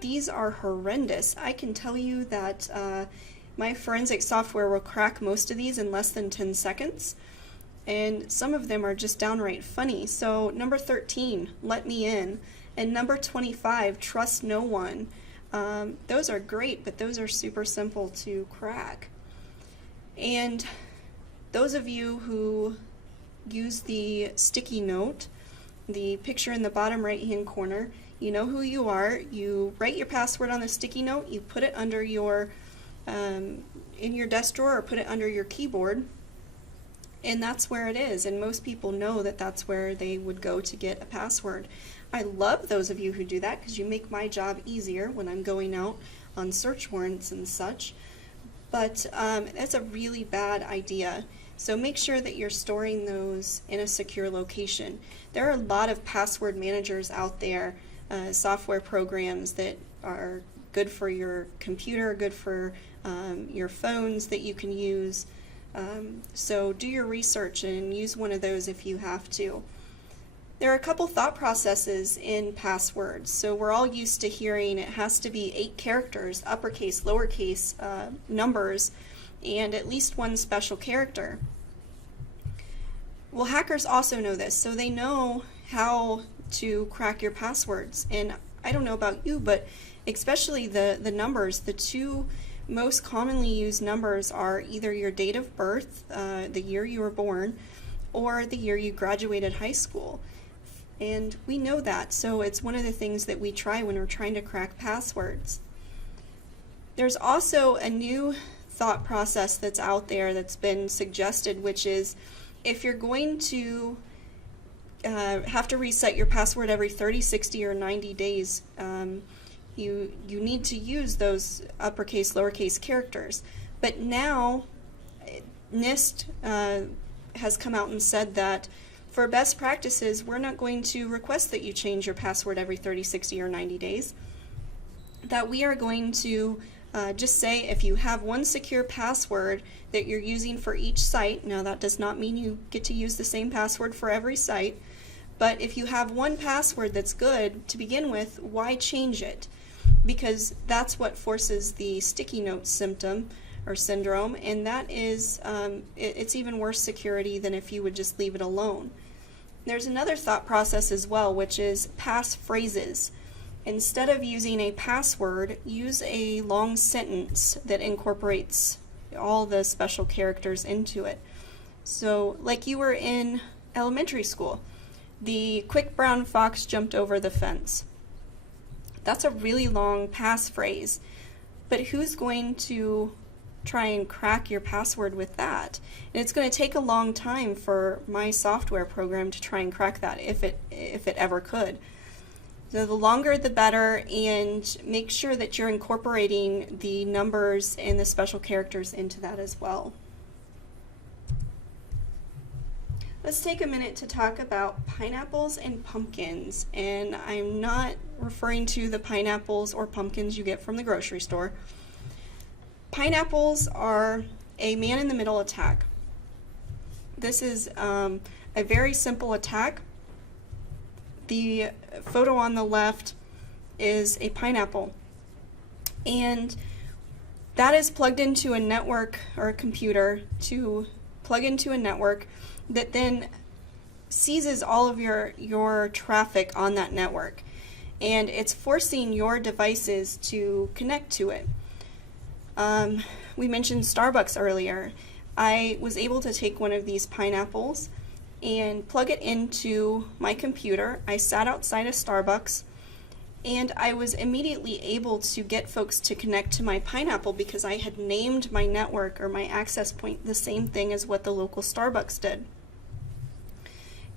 These are horrendous. I can tell you that my forensic software will crack most of these in less than 10 seconds. And some of them are just downright funny. So number 13, let me in. And number 25, trust no one. Those are great, but those are super simple to crack. And those of you who use the sticky note, the picture in the bottom right hand corner, you know who you are. You write your password on the sticky note, you put it under your in your desk drawer or put it under your keyboard, and that's where it is. And most people know that that's where they would go to get a password. I love those of you who do that because you make my job easier when I'm going out on search warrants and such. But that's a really bad idea. So make sure that you're storing those in a secure location. There are a lot of password managers out there, software programs that are good for your computer, good for your phones that you can use. So do your research and use one of those if you have to. There are a couple thought processes in passwords. So we're all used to hearing it has to be 8 characters, uppercase, lowercase, numbers, and at least one special character. Well, hackers also know this, so they know how to crack your passwords. And I don't know about you, but especially the numbers, the 2 most commonly used numbers are either your date of birth, the year you were born, or the year you graduated high school. And we know that, so it's one of the things that we try when we're trying to crack passwords. There's also a new thought process that's out there that's been suggested, which is if you're going to have to reset your password every 30, 60, or 90 days, you need to use those uppercase, lowercase characters. But now NIST has come out and said that for best practices, we're not going to request that you change your password every 30, 60, or 90 days. That we are going to just say if you have one secure password that you're using for each site, now that does not mean you get to use the same password for every site, but if you have one password that's good to begin with, why change it? Because that's what forces the sticky note symptom or syndrome, and that is, it's even worse security than if you would just leave it alone. There's another thought process as well, which is passphrases. Instead of using a password, use a long sentence that incorporates all the special characters into it. So, like you were in elementary school, the quick brown fox jumped over the fence. That's a really long passphrase, but who's going to try and crack your password with that? And it's going to take a long time for my software program to try and crack that, if it ever could. So the longer the better, and make sure that you're incorporating the numbers and the special characters into that as well. Let's take a minute to talk about pineapples and pumpkins, and I'm not referring to the pineapples or pumpkins you get from the grocery store. Pineapples are a man-in-the-middle attack. This is a very simple attack. The photo on the left is a pineapple, and that is plugged into a network or a computer to plug into a network that then seizes all of your traffic on that network, and it's forcing your devices to connect to it. We mentioned Starbucks earlier. I was able to take one of these pineapples and plug it into my computer. I sat outside a Starbucks, and I was immediately able to get folks to connect to my pineapple because I had named my network or my access point the same thing as what the local Starbucks did.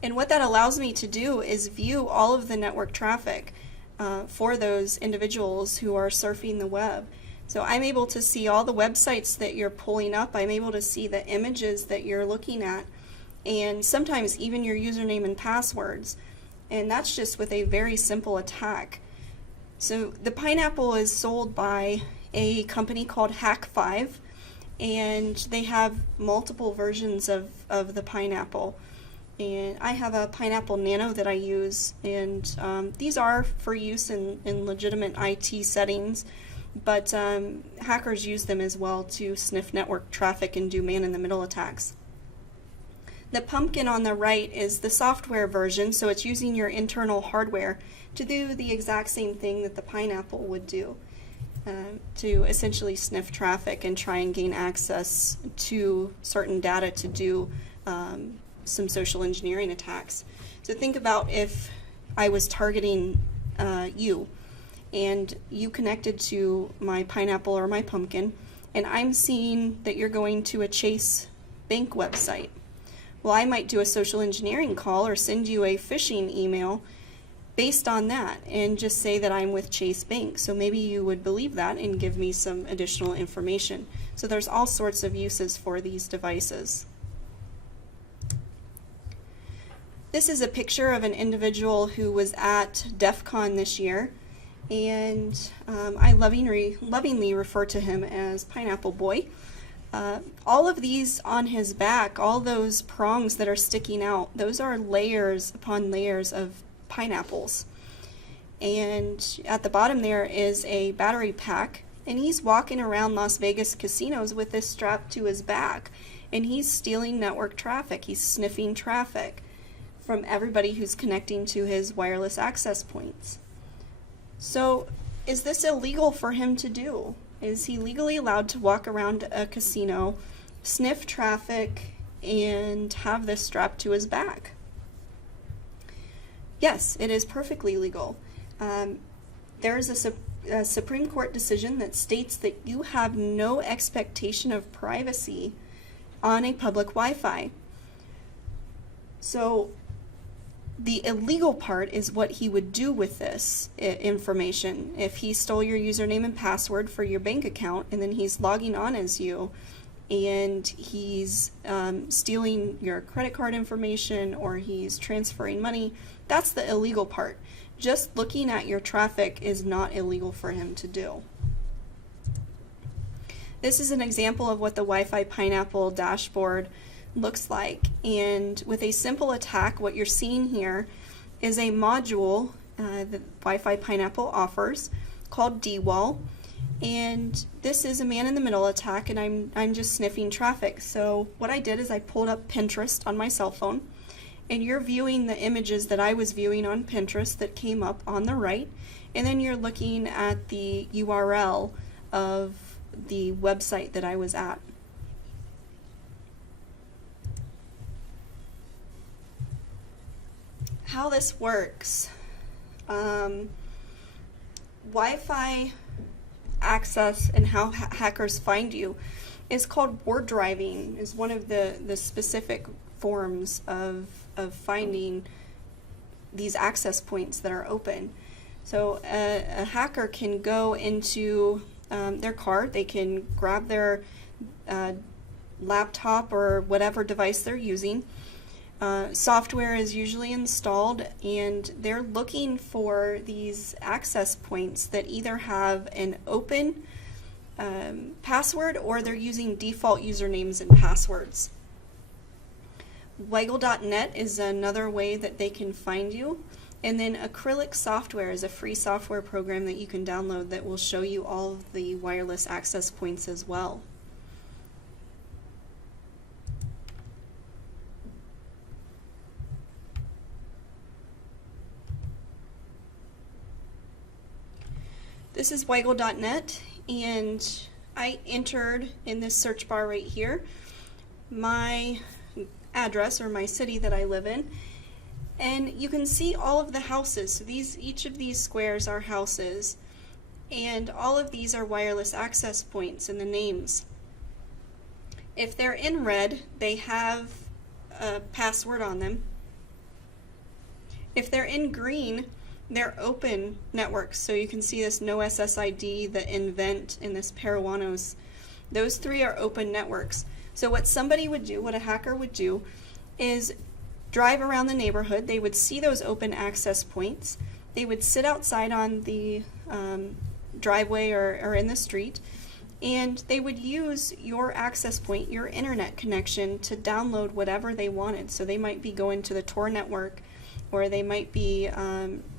And what that allows me to do is view all of the network traffic for those individuals who are surfing the web. So I'm able to see all the websites that you're pulling up. I'm able to see the images that you're looking at, and sometimes even your username and passwords. And that's just with a very simple attack. So the pineapple is sold by a company called Hack5, and they have multiple versions of the pineapple. And I have a Pineapple Nano that I use, and these are for use in legitimate IT settings, but hackers use them as well to sniff network traffic and do man-in-the-middle attacks. The pumpkin on the right is the software version, so it's using your internal hardware to do the exact same thing that the pineapple would do, to essentially sniff traffic and try and gain access to certain data to do some social engineering attacks. So think about if I was targeting you, and you connected to my pineapple or my pumpkin, and I'm seeing that you're going to a Chase Bank website. Well, I might do a social engineering call or send you a phishing email based on that and just say that I'm with Chase Bank. So maybe you would believe that and give me some additional information. So there's all sorts of uses for these devices. This is a picture of an individual who was at DEF CON this year, and I lovingly refer to him as Pineapple Boy. All of these on his back, all those prongs that are sticking out, those are layers upon layers of pineapples. And at the bottom there is a battery pack, and he's walking around Las Vegas casinos with this strapped to his back, and he's stealing network traffic. He's sniffing traffic from everybody who's connecting to his wireless access points. So is this illegal for him to do? Is he legally allowed to walk around a casino, sniff traffic, and have this strapped to his back? Yes, it is perfectly legal. There is a Supreme Court decision that states that you have no expectation of privacy on a public Wi-Fi. So the illegal part is what he would do with this information. If he stole your username and password for your bank account and then he's logging on as you, and he's stealing your credit card information, or he's transferring money. That's the illegal part. Just looking at your traffic is not illegal for him to do. This is an example of what the Wi-Fi Pineapple dashboard looks like, and with a simple attack, what you're seeing here is a module that Wi-Fi Pineapple offers called DWAL, and this is a man-in-the-middle attack, and I'm just sniffing traffic. So what I did is I pulled up Pinterest on my cell phone, and you're viewing the images that I was viewing on Pinterest that came up on the right, and then you're looking at the URL of the website that I was at. How this works. Wi-Fi access and how hackers find you is called word driving, is one of the specific forms of finding these access points that are open. So a hacker can go into their car, they can grab their laptop or whatever device they're using. Software is usually installed, and they're looking for these access points that either have an open password, or they're using default usernames and passwords. Waggle.net is another way that they can find you. And then Acrylic Software is a free software program that you can download that will show you all of the wireless access points as well. This is Waggle.net, and I entered in this search bar right here my address, or my city that I live in, and you can see all of the houses. So each of these squares are houses, and all of these are wireless access points and the names. If they're in red, they have a password on them. If they're in green, they're open networks. So you can see this No SSID, the Invent, and this Peruanos. Those three are open networks. So what somebody would do, what a hacker would do, is drive around the neighborhood. They would see those open access points. They would sit outside on the driveway or in the street, and they would use your access point, your internet connection, to download whatever they wanted. So they might be going to the Tor network, or they might be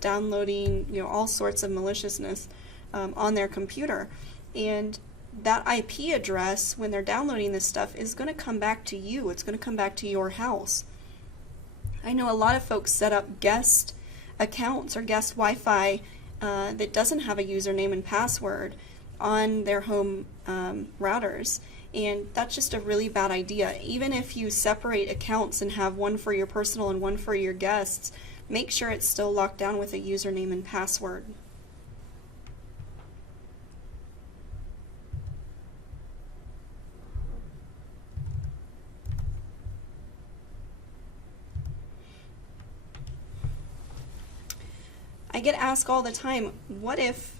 downloading, all sorts of maliciousness on their computer. And that IP address, when they're downloading this stuff, is going to come back to you. It's going to come back to your house. I know a lot of folks set up guest accounts or guest Wi-Fi that doesn't have a username and password on their home routers, and that's just a really bad idea. Even if you separate accounts and have one for your personal and one for your guests, make sure it's still locked down with a username and password. I get asked all the time, what if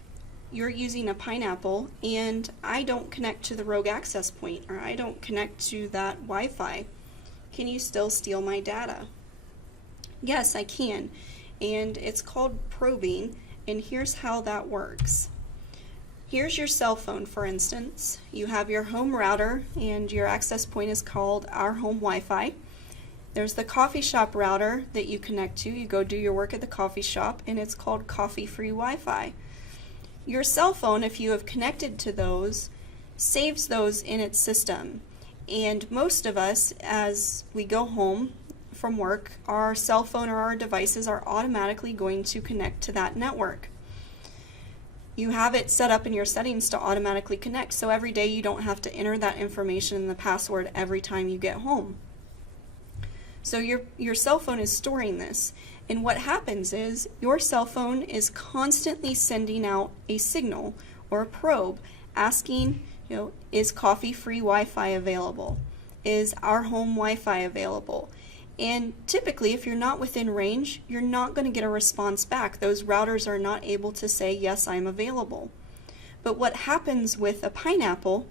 you're using a Pineapple and I don't connect to the rogue access point, or I don't connect to that Wi-Fi? Can you still steal my data? Yes, I can, and it's called probing, and here's how that works. Here's your cell phone, for instance. You have your home router, and your access point is called Our Home Wi-Fi. There's the coffee shop router that you connect to. You go do your work at the coffee shop, and it's called Coffee Free Wi-Fi. Your cell phone, if you have connected to those, saves those in its system. And most of us, as we go home from work, our cell phone or our devices are automatically going to connect to that network. You have it set up in your settings to automatically connect, so every day you don't have to enter that information and the password every time you get home. So your cell phone is storing this, and what happens is your cell phone is constantly sending out a signal or a probe asking, is coffee free Wi-Fi available? Is Our Home Wi-Fi available? And typically, if you're not within range, you're not going to get a response back. Those routers are not able to say, yes, I'm available. But what happens with a Pineapple,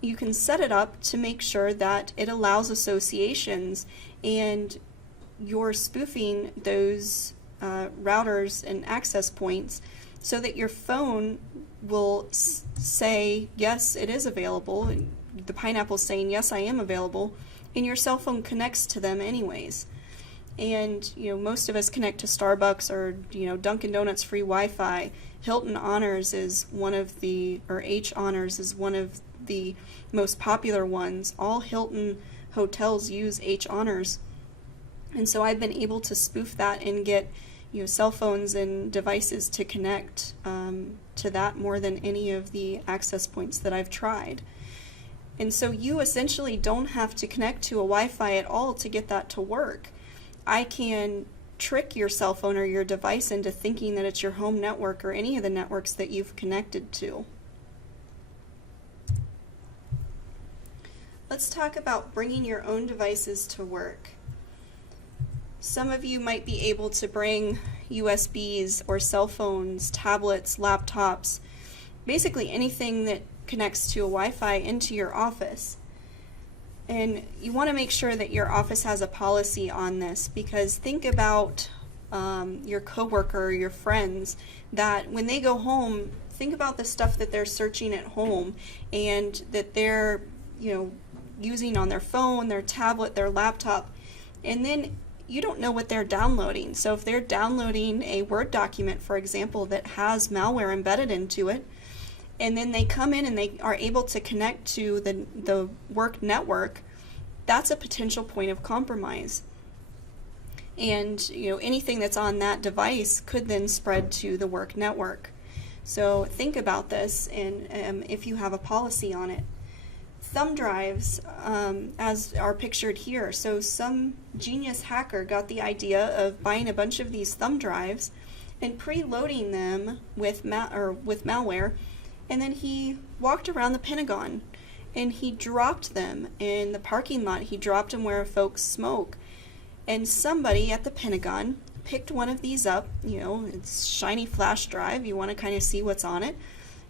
you can set it up to make sure that it allows associations, and you're spoofing those routers and access points so that your phone will say, yes, it is available, and the pineapple's saying, yes, I am available, and your cell phone connects to them anyways. And most of us connect to Starbucks or Dunkin' Donuts free Wi-Fi. Hilton Honors is one of the, or H Honors is one of the most popular ones. All Hilton hotels use H Honors, and so I've been able to spoof that and get cell phones and devices to connect to that more than any of the access points that I've tried. And so you essentially don't have to connect to a Wi-Fi at all to get that to work. I can trick your cell phone or your device into thinking that it's your home network or any of the networks that you've connected to. Let's talk about bringing your own devices to work. Some of you might be able to bring USBs or cell phones, tablets, laptops, basically anything that connects to a Wi-Fi into your office. And you want to make sure that your office has a policy on this, because think about your coworker or your friends that when they go home, think about the stuff that they're searching at home and that they're using on their phone, their tablet, their laptop, and then you don't know what they're downloading. So if they're downloading a Word document, for example, that has malware embedded into it, and then they come in and they are able to connect to the work network, that's a potential point of compromise. And anything that's on that device could then spread to the work network. So think about this, and if you have a policy on it. Thumb drives, as are pictured here. So some genius hacker got the idea of buying a bunch of these thumb drives and preloading them with malware, and then he walked around the Pentagon and he dropped them in the parking lot. He dropped them where folks smoke, and somebody at the Pentagon picked one of these up. It's shiny flash drive, you want to kind of see what's on it.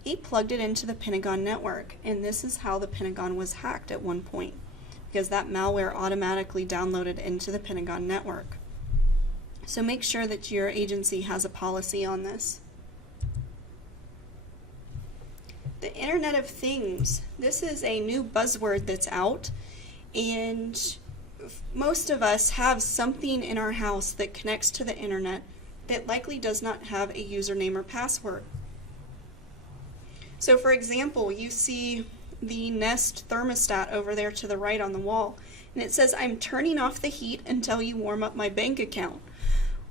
He plugged it into the Pentagon network, and this is how the Pentagon was hacked at one point, because that malware automatically downloaded into the Pentagon network. So make sure that your agency has a policy on this. The Internet of Things. This is a new buzzword that's out, and most of us have something in our house that connects to the internet that likely does not have a username or password. So for example, you see the Nest thermostat over there to the right on the wall, and it says, "I'm turning off the heat until you warm up my bank account."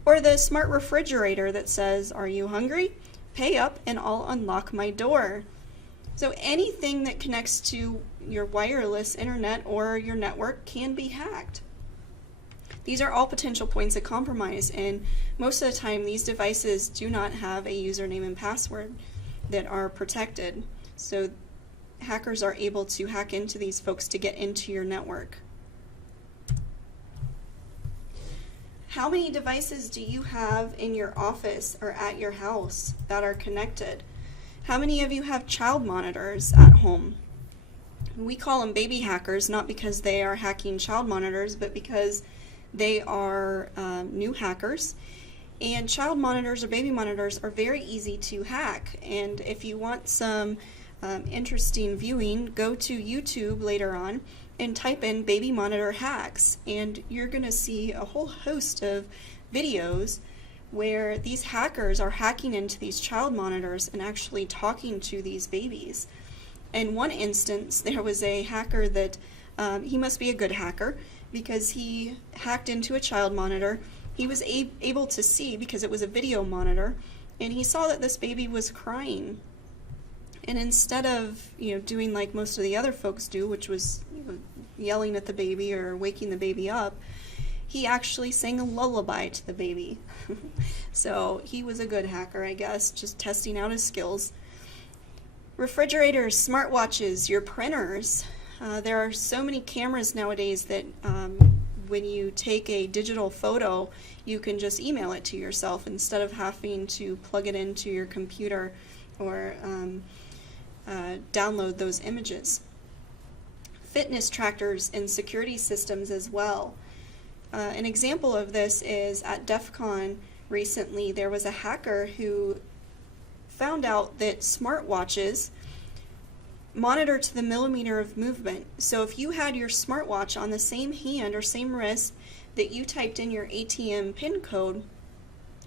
Or the smart refrigerator that says, "Are you hungry? Pay up and I'll unlock my door." So anything that connects to your wireless internet or your network can be hacked. These are all potential points of compromise, and most of the time these devices do not have a username and password that are protected. So hackers are able to hack into these folks to get into your network. How many devices do you have in your office or at your house that are connected? How many of you have child monitors at home? We call them baby hackers, not because they are hacking child monitors, but because they are new hackers. And child monitors or baby monitors are very easy to hack. And if you want some interesting viewing, go to YouTube later on and type in baby monitor hacks, and you're going to see a whole host of videos where these hackers are hacking into these child monitors and actually talking to these babies. In one instance, there was a hacker that, he must be a good hacker, because he hacked into a child monitor. He was able to see, because it was a video monitor, and he saw that this baby was crying. And instead of doing like most of the other folks do, which was yelling at the baby or waking the baby up, he actually sang a lullaby to the baby. So he was a good hacker, I guess, just testing out his skills. Refrigerators, smartwatches, your printers. There are so many cameras nowadays that when you take a digital photo, you can just email it to yourself instead of having to plug it into your computer or download those images. fitness trackers and security systems as well. An example of this is at DEF CON recently, there was a hacker who found out that smartwatches monitor to the millimeter of movement. So if you had your smartwatch on the same hand or same wrist that you typed in your ATM PIN code,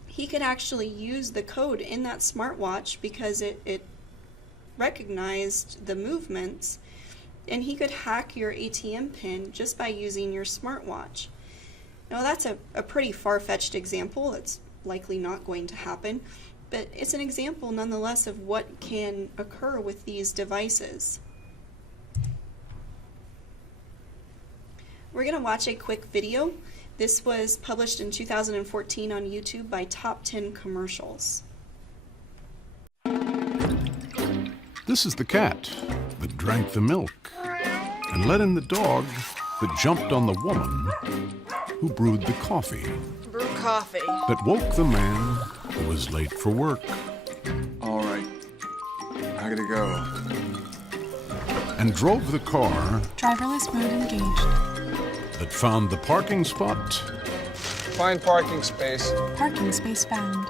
he could actually use the code in that smartwatch because it recognized the movements, and he could hack your ATM PIN just by using your smartwatch. Now that's a pretty far-fetched example. It's likely not going to happen, but it's an example nonetheless of what can occur with these devices. We're going to watch a quick video. This was published in 2014 on YouTube by Top 10 Commercials. This is the cat that drank the milk and let in the dog that jumped on the woman who brewed the coffee. Brew coffee. That woke the man who was late for work. All right, I gotta go. And drove the car Driverless mode engaged. that found the parking spot Find parking space. Parking space found.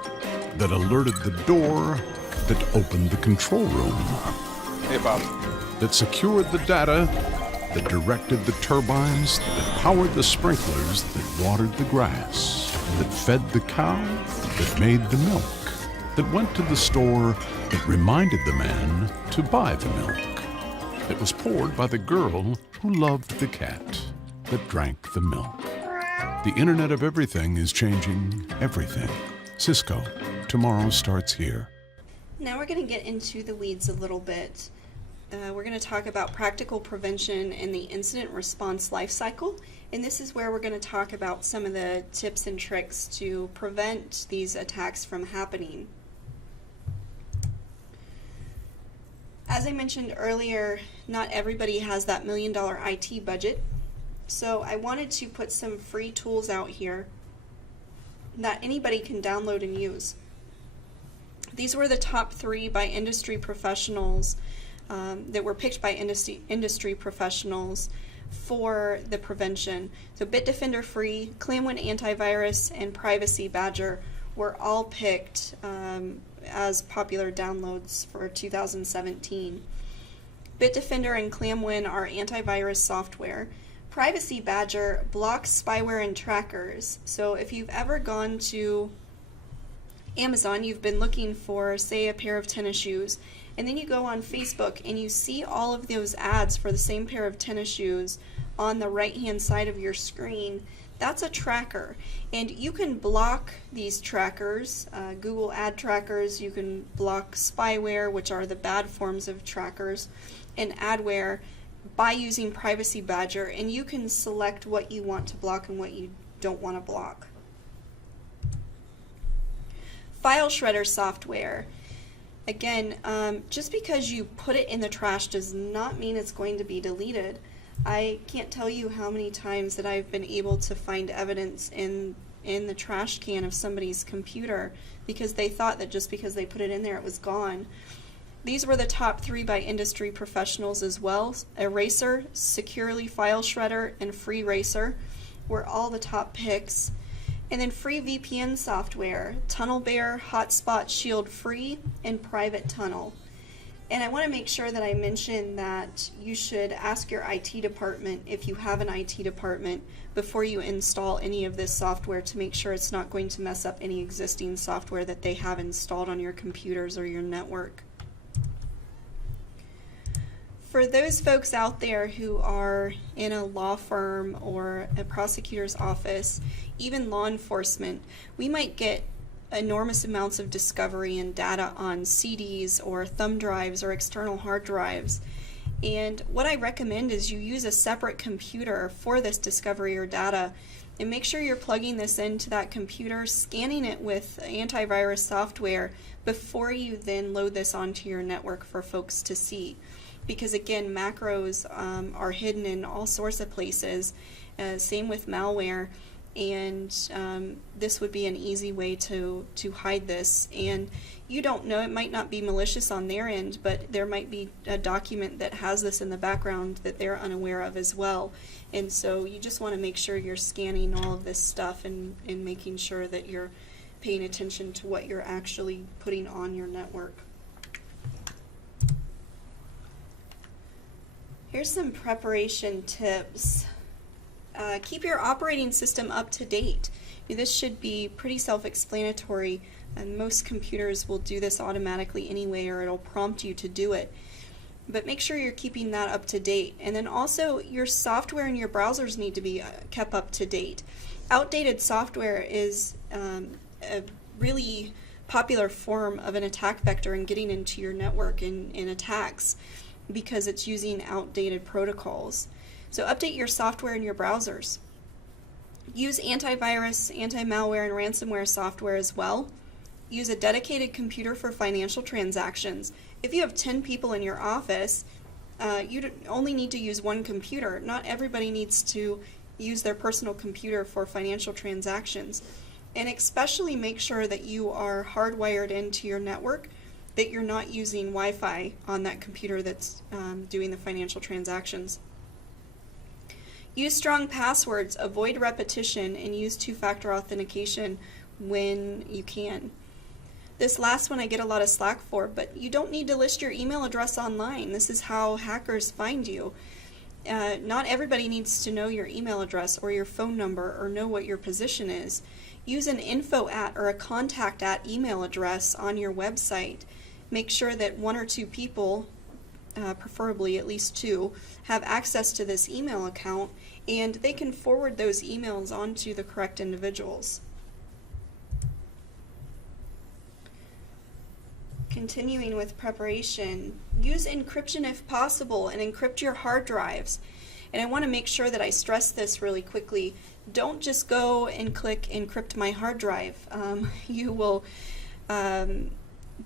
that alerted the door that opened the control room, Hey, Bob. that secured the data, that directed the turbines, that powered the sprinklers, that watered the grass, that fed the cow, that made the milk, that went to the store, that reminded the man to buy the milk, that was poured by the girl who loved the cat, that drank the milk. The Internet of Everything is changing everything. Cisco, tomorrow starts here. Now we're going to get into the weeds a little bit. We're going to talk about practical prevention and the incident response lifecycle, and this is where we're going to talk about some of the tips and tricks to prevent these attacks from happening. As I mentioned earlier, not everybody has that $1 million IT budget, so I wanted to put some free tools out here that anybody can download and use. These were the top 3 by industry professionals that were picked by industry professionals for the prevention. So Bitdefender Free, ClamWin Antivirus, and Privacy Badger were all picked as popular downloads for 2017. Bitdefender and ClamWin are antivirus software. Privacy Badger blocks spyware and trackers. So if you've ever gone to Amazon, you've been looking for, say, a pair of tennis shoes, and then you go on Facebook and you see all of those ads for the same pair of tennis shoes on the right-hand side of your screen, that's a tracker. And you can block these trackers, Google ad trackers, you can block spyware, which are the bad forms of trackers, and adware by using Privacy Badger, and you can select what you want to block and what you don't want to block. File shredder software. Again, just because you put it in the trash does not mean it's going to be deleted. I can't tell you how many times that I've been able to find evidence in the trash can of somebody's computer because they thought that just because they put it in there it was gone. These were the top 3 by industry professionals as well. Eraser, Securely File Shredder, and FreeRacer were all the top picks. And then free VPN software, TunnelBear, Hotspot, Shield Free, and Private Tunnel. And I want to make sure that I mention that you should ask your IT department, if you have an IT department, before you install any of this software to make sure it's not going to mess up any existing software that they have installed on your computers or your network. For those folks out there who are in a law firm or a prosecutor's office, even law enforcement, we might get enormous amounts of discovery and data on CDs or thumb drives or external hard drives. And what I recommend is you use a separate computer for this discovery or data, and make sure you're plugging this into that computer, scanning it with antivirus software before you then load this onto your network for folks to see. Because again, macros are hidden in all sorts of places, same with malware, and this would be an easy way to hide this. And you don't know, it might not be malicious on their end, but there might be a document that has this in the background that they're unaware of as well. And so you just want to make sure you're scanning all of this stuff and making sure that you're paying attention to what you're actually putting on your network. Here's some preparation tips. Keep your operating system up to date. This should be pretty self-explanatory, and most computers will do this automatically anyway, or it'll prompt you to do it. But make sure you're keeping that up to date. And then also your software and your browsers need to be kept up to date. Outdated software is a really popular form of an attack vector in getting into your network in attacks, because it's using outdated protocols. So update your software and your browsers. Use antivirus, anti-malware, and ransomware software as well. Use a dedicated computer for financial transactions. If you have 10 people in your office, you only need to use one computer. Not everybody needs to use their personal computer for financial transactions. And especially make sure that you are hardwired into your network, that you're not using Wi-Fi on that computer that's doing the financial transactions. Use strong passwords, avoid repetition, and use two-factor authentication when you can. This last one I get a lot of slack for, but you don't need to list your email address online. This is how hackers find you. Not everybody needs to know your email address or your phone number or know what your position is. Use an info at or a contact at email address on your website. Make sure that one or two people, preferably at least two, have access to this email account, and they can forward those emails on to the correct individuals. Continuing with preparation, use encryption if possible and encrypt your hard drives. And I want to make sure that I stress this really quickly. Don't just go and click encrypt my hard drive. You will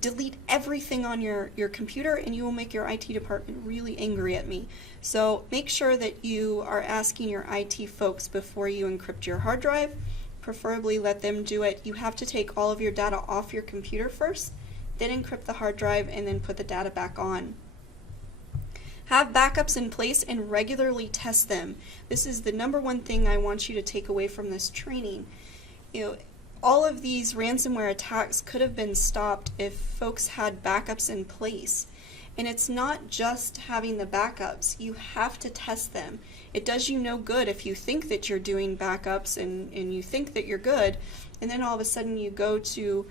delete everything on your computer, and you will make your IT department really angry at me. So make sure that you are asking your IT folks before you encrypt your hard drive. Preferably let them do it. You have to take all of your data off your computer first, then encrypt the hard drive, and then put the data back on. Have backups in place and regularly test them. This is the number one thing I want you to take away from this training. All of these ransomware attacks could have been stopped if folks had backups in place. And it's not just having the backups, you have to test them. It does you no good if you think that you're doing backups and you think that you're good, and then all of a sudden you go to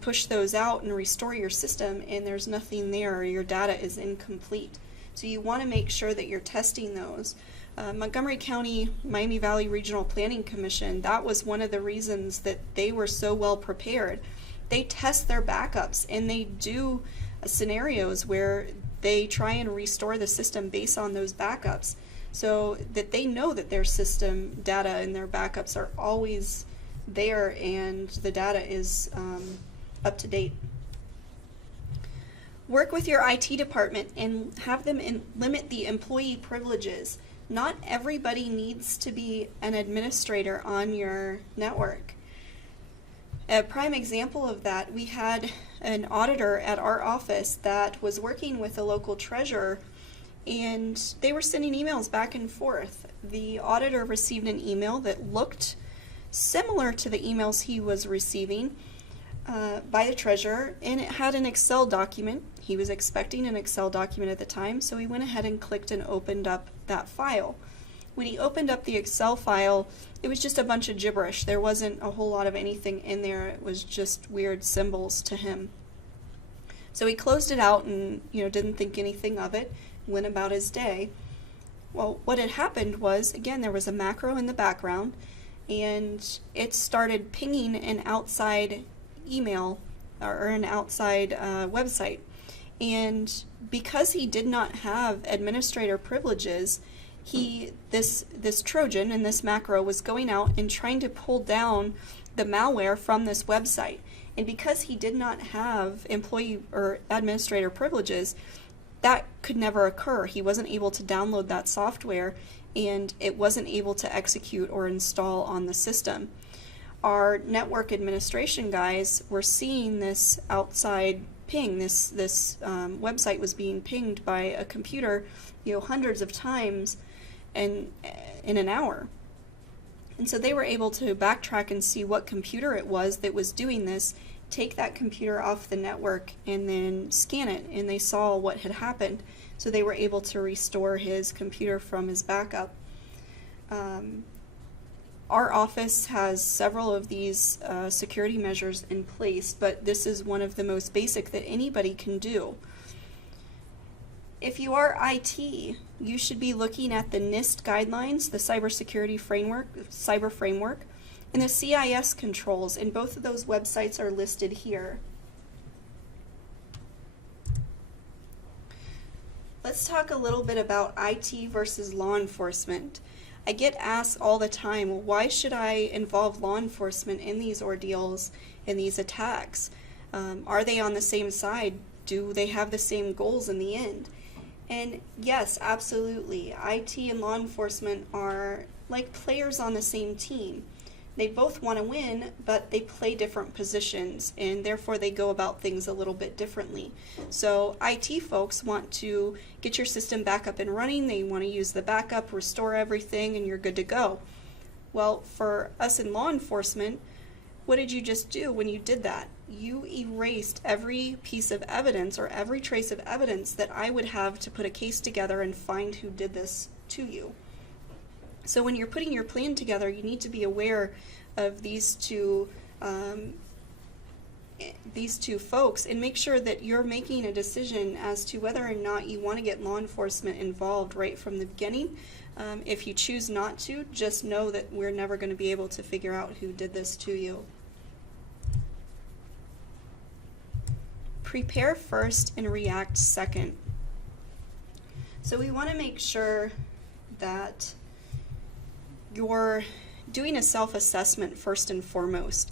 push those out and restore your system and there's nothing there, or your data is incomplete. So you want to make sure that you're testing those. Montgomery County, Miami Valley Regional Planning Commission, that was one of the reasons that they were so well prepared. They test their backups, and they do scenarios where they try and restore the system based on those backups, so that they know that their system data and their backups are always there and the data is up to date. Work with your IT department and have them limit the employee privileges. Not everybody needs to be an administrator on your network. A prime example of that, we had an auditor at our office that was working with a local treasurer, and they were sending emails back and forth. The auditor received an email that looked similar to the emails he was receiving by the treasurer, and it had an Excel document. He was expecting an Excel document at the time, so he went ahead and clicked and opened up that file. When he opened up the Excel file, it was just a bunch of gibberish. There wasn't a whole lot of anything in there. It was just weird symbols to him. So he closed it out and didn't think anything of it, went about his day. Well, what had happened was, again, there was a macro in the background, and it started pinging an outside email or an outside website. And because he did not have administrator privileges, this Trojan in this macro was going out and trying to pull down the malware from this website. And because he did not have employee or administrator privileges, that could never occur. He wasn't able to download that software, and it wasn't able to execute or install on the system. Our network administration guys were seeing this outside ping. This website was being pinged by a computer, hundreds of times in an hour. And so they were able to backtrack and see what computer it was that was doing this, take that computer off the network, and then scan it, and they saw what had happened. So they were able to restore his computer from his backup. Our office has several of these security measures in place, but this is one of the most basic that anybody can do. If you are IT, you should be looking at the NIST guidelines, the Cybersecurity Framework, Cyber Framework, and the CIS controls, and both of those websites are listed here. Let's talk a little bit about IT versus law enforcement. I get asked all the time, well, why should I involve law enforcement in these ordeals, in these attacks? Are they on the same side? Do they have the same goals in the end? And yes, absolutely. IT and law enforcement are like players on the same team. They both want to win, but they play different positions, and therefore they go about things a little bit differently. So IT folks want to get your system back up and running. They want to use the backup, restore everything, and you're good to go. Well, for us in law enforcement, what did you just do when you did that? You erased every piece of evidence or every trace of evidence that I would have to put a case together and find who did this to you. So when you're putting your plan together, you need to be aware of these two folks and make sure that you're making a decision as to whether or not you want to get law enforcement involved right from the beginning. If you choose not to, just know that we're never going to be able to figure out who did this to you. Prepare first and react second. So we want to make sure that you're doing a self-assessment first and foremost.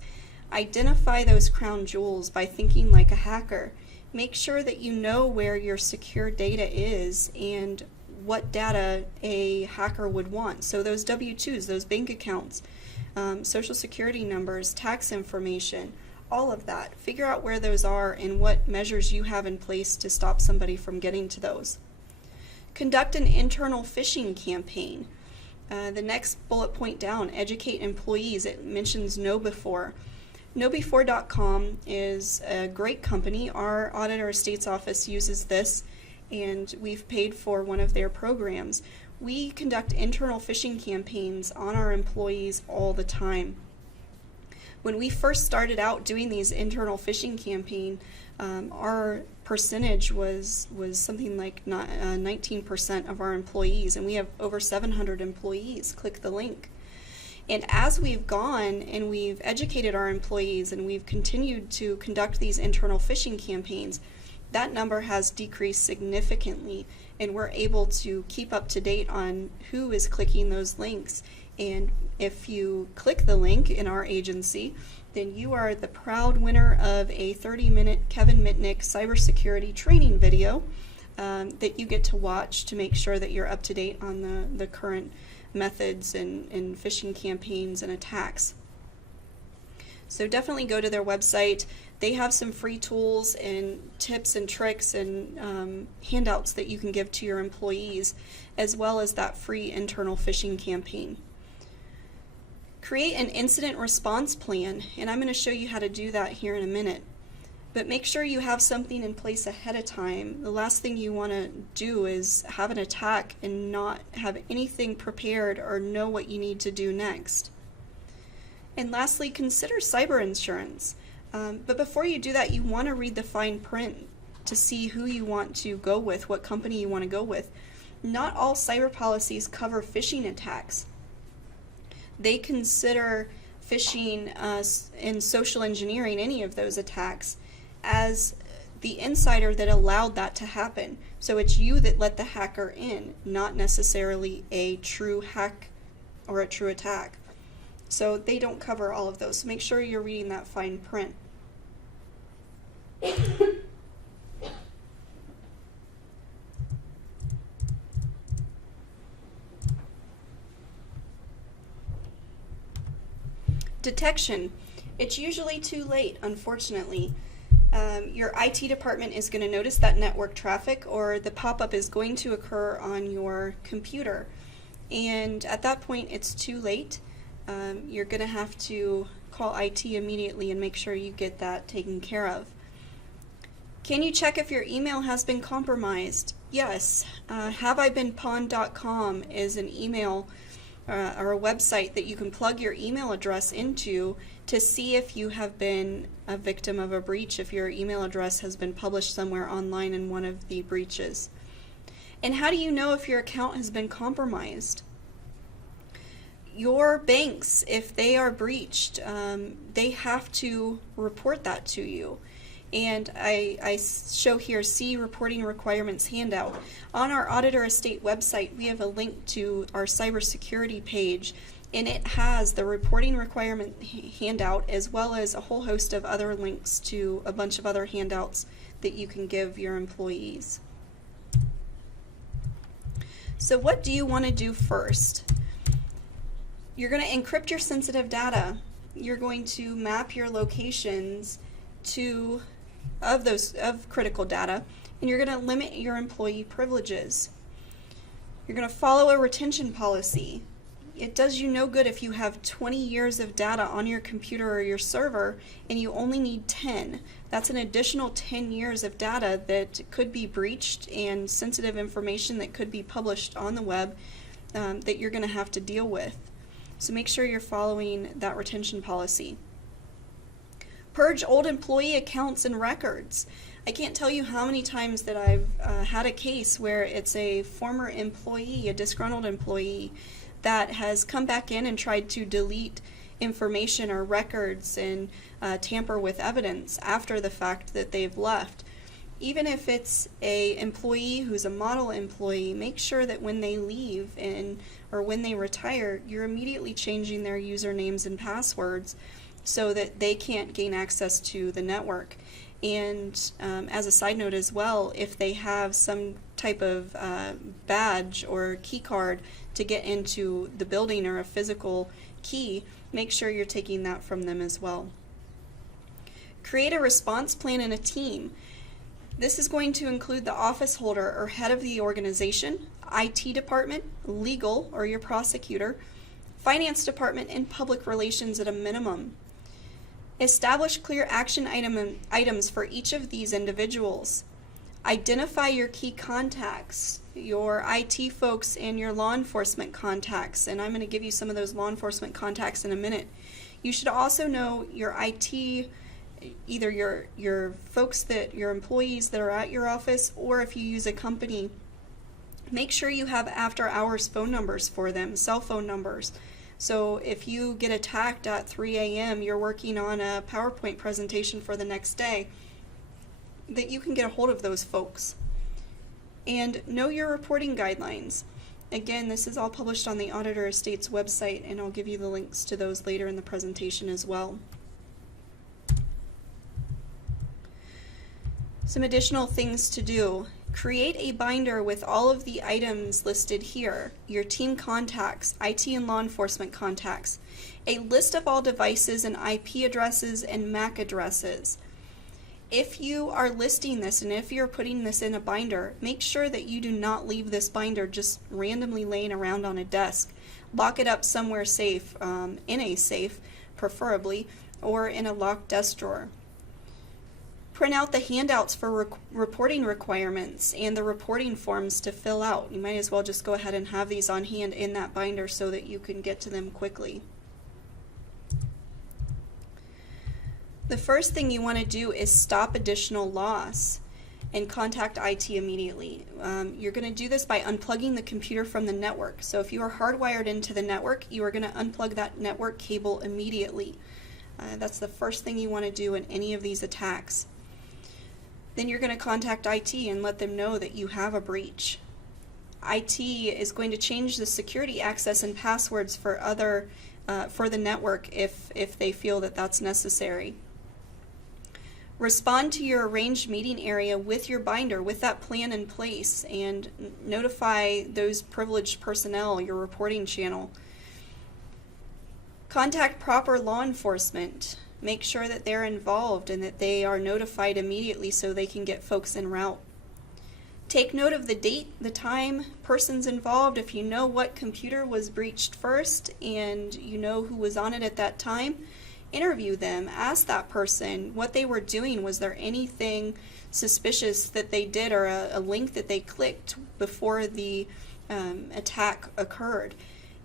Identify those crown jewels by thinking like a hacker. Make sure that you know where your secure data is and what data a hacker would want. So those W-2s, those bank accounts, social security numbers, tax information, all of that. Figure out where those are and what measures you have in place to stop somebody from getting to those. Conduct an internal phishing campaign. The next bullet point down, educate employees. It mentions KnowBefore. KnowBefore.com is a great company. Our Auditor State's Office uses this, and we've paid for one of their programs. We conduct internal phishing campaigns on our employees all the time. When we first started out doing these internal phishing campaign, our percentage was something like 19% of our employees, and we have over 700 employees. Click the link. And as we've gone and we've educated our employees and we've continued to conduct these internal phishing campaigns, that number has decreased significantly, and we're able to keep up to date on who is clicking those links. And if you click the link in our agency, then you are the proud winner of a 30-minute Kevin Mitnick cybersecurity training video that you get to watch to make sure that you're up to date on the current methods and phishing campaigns and attacks. So definitely go to their website. They have some free tools and tips and tricks and handouts that you can give to your employees, as well as that free internal phishing campaign. Create an incident response plan, and I'm going to show you how to do that here in a minute. But make sure you have something in place ahead of time. The last thing you want to do is have an attack and not have anything prepared or know what you need to do next. And lastly, consider cyber insurance. But before you do that, you want to read the fine print to see who you want to go with, what company you want to go with. Not all cyber policies cover phishing attacks. They consider phishing and social engineering, any of those attacks, as the insider that allowed that to happen. So it's you that let the hacker in, not necessarily a true hack or a true attack. So they don't cover all of those. So make sure you're reading that fine print. Detection. It's usually too late, unfortunately. Your IT department is going to notice that network traffic, or the pop-up is going to occur on your computer. And at that point, it's too late. You're going to have to call IT immediately and make sure you get that taken care of. Can you check if your email has been compromised? Yes. HaveIBeenPwned.com is an email or a website that you can plug your email address into to see if you have been a victim of a breach, if your email address has been published somewhere online in one of the breaches. And how do you know if your account has been compromised? Your banks, if they are breached, they have to report that to you. And I show here, see reporting requirements handout. On our Auditor Estate website, we have a link to our cybersecurity page, and it has the reporting requirement handout as well as a whole host of other links to a bunch of other handouts that you can give your employees. So what do you want to do first? You're going to encrypt your sensitive data. You're going to map your locations of critical data, and you're going to limit your employee privileges. You're going to follow a retention policy. It does you no good if you have 20 years of data on your computer or your server and you only need 10. That's an additional 10 years of data that could be breached and sensitive information that could be published on the web that you're going to have to deal with. So make sure you're following that retention policy. Purge old employee accounts and records. I can't tell you how many times that I've had a case where it's a former employee, a disgruntled employee, that has come back in and tried to delete information or records and tamper with evidence after the fact that they've left. Even if it's a employee who's a model employee, make sure that when they leave or when they retire, you're immediately changing their usernames and passwords so that they can't gain access to the network. And as a side note as well, if they have some type of badge or key card to get into the building or a physical key, make sure you're taking that from them as well. Create a response plan in a team. This is going to include the office holder or head of the organization, IT department, legal or your prosecutor, finance department, and public relations at a minimum. Establish clear action items for each of these individuals. Identify your key contacts, your IT folks and your law enforcement contacts, and I'm going to give you some of those law enforcement contacts in a minute. You should also know your IT, either your folks your employees that are at your office, or if you use a company, make sure you have after hours phone numbers for them, cell phone numbers. So if you get attacked at 3 a.m., you're working on a PowerPoint presentation for the next day, that you can get a hold of those folks. And know your reporting guidelines. Again, this is all published on the Auditor Estate's website, and I'll give you the links to those later in the presentation as well. Some additional things to do. Create a binder with all of the items listed here, your team contacts, IT and law enforcement contacts, a list of all devices and IP addresses and MAC addresses. If you are listing this and if you're putting this in a binder, make sure that you do not leave this binder just randomly laying around on a desk. Lock it up somewhere safe, in a safe preferably, or in a locked desk drawer. Print out the handouts for reporting requirements and the reporting forms to fill out. You might as well just go ahead and have these on hand in that binder so that you can get to them quickly. The first thing you want to do is stop additional loss and contact IT immediately. You're going to do this by unplugging the computer from the network. So if you are hardwired into the network, you are going to unplug that network cable immediately. That's the first thing you want to do in any of these attacks. Then you're going to contact IT and let them know that you have a breach. IT is going to change the security access and passwords for the network if they feel that that's necessary. Respond to your arranged meeting area with your binder, with that plan in place, and notify those privileged personnel, your reporting channel. Contact proper law enforcement. Make sure that they're involved and that they are notified immediately so they can get folks en route. Take note of the date, the time, persons involved. If you know what computer was breached first and you know who was on it at that time, interview them. Ask that person what they were doing. Was there anything suspicious that they did or a link that they clicked before the attack occurred?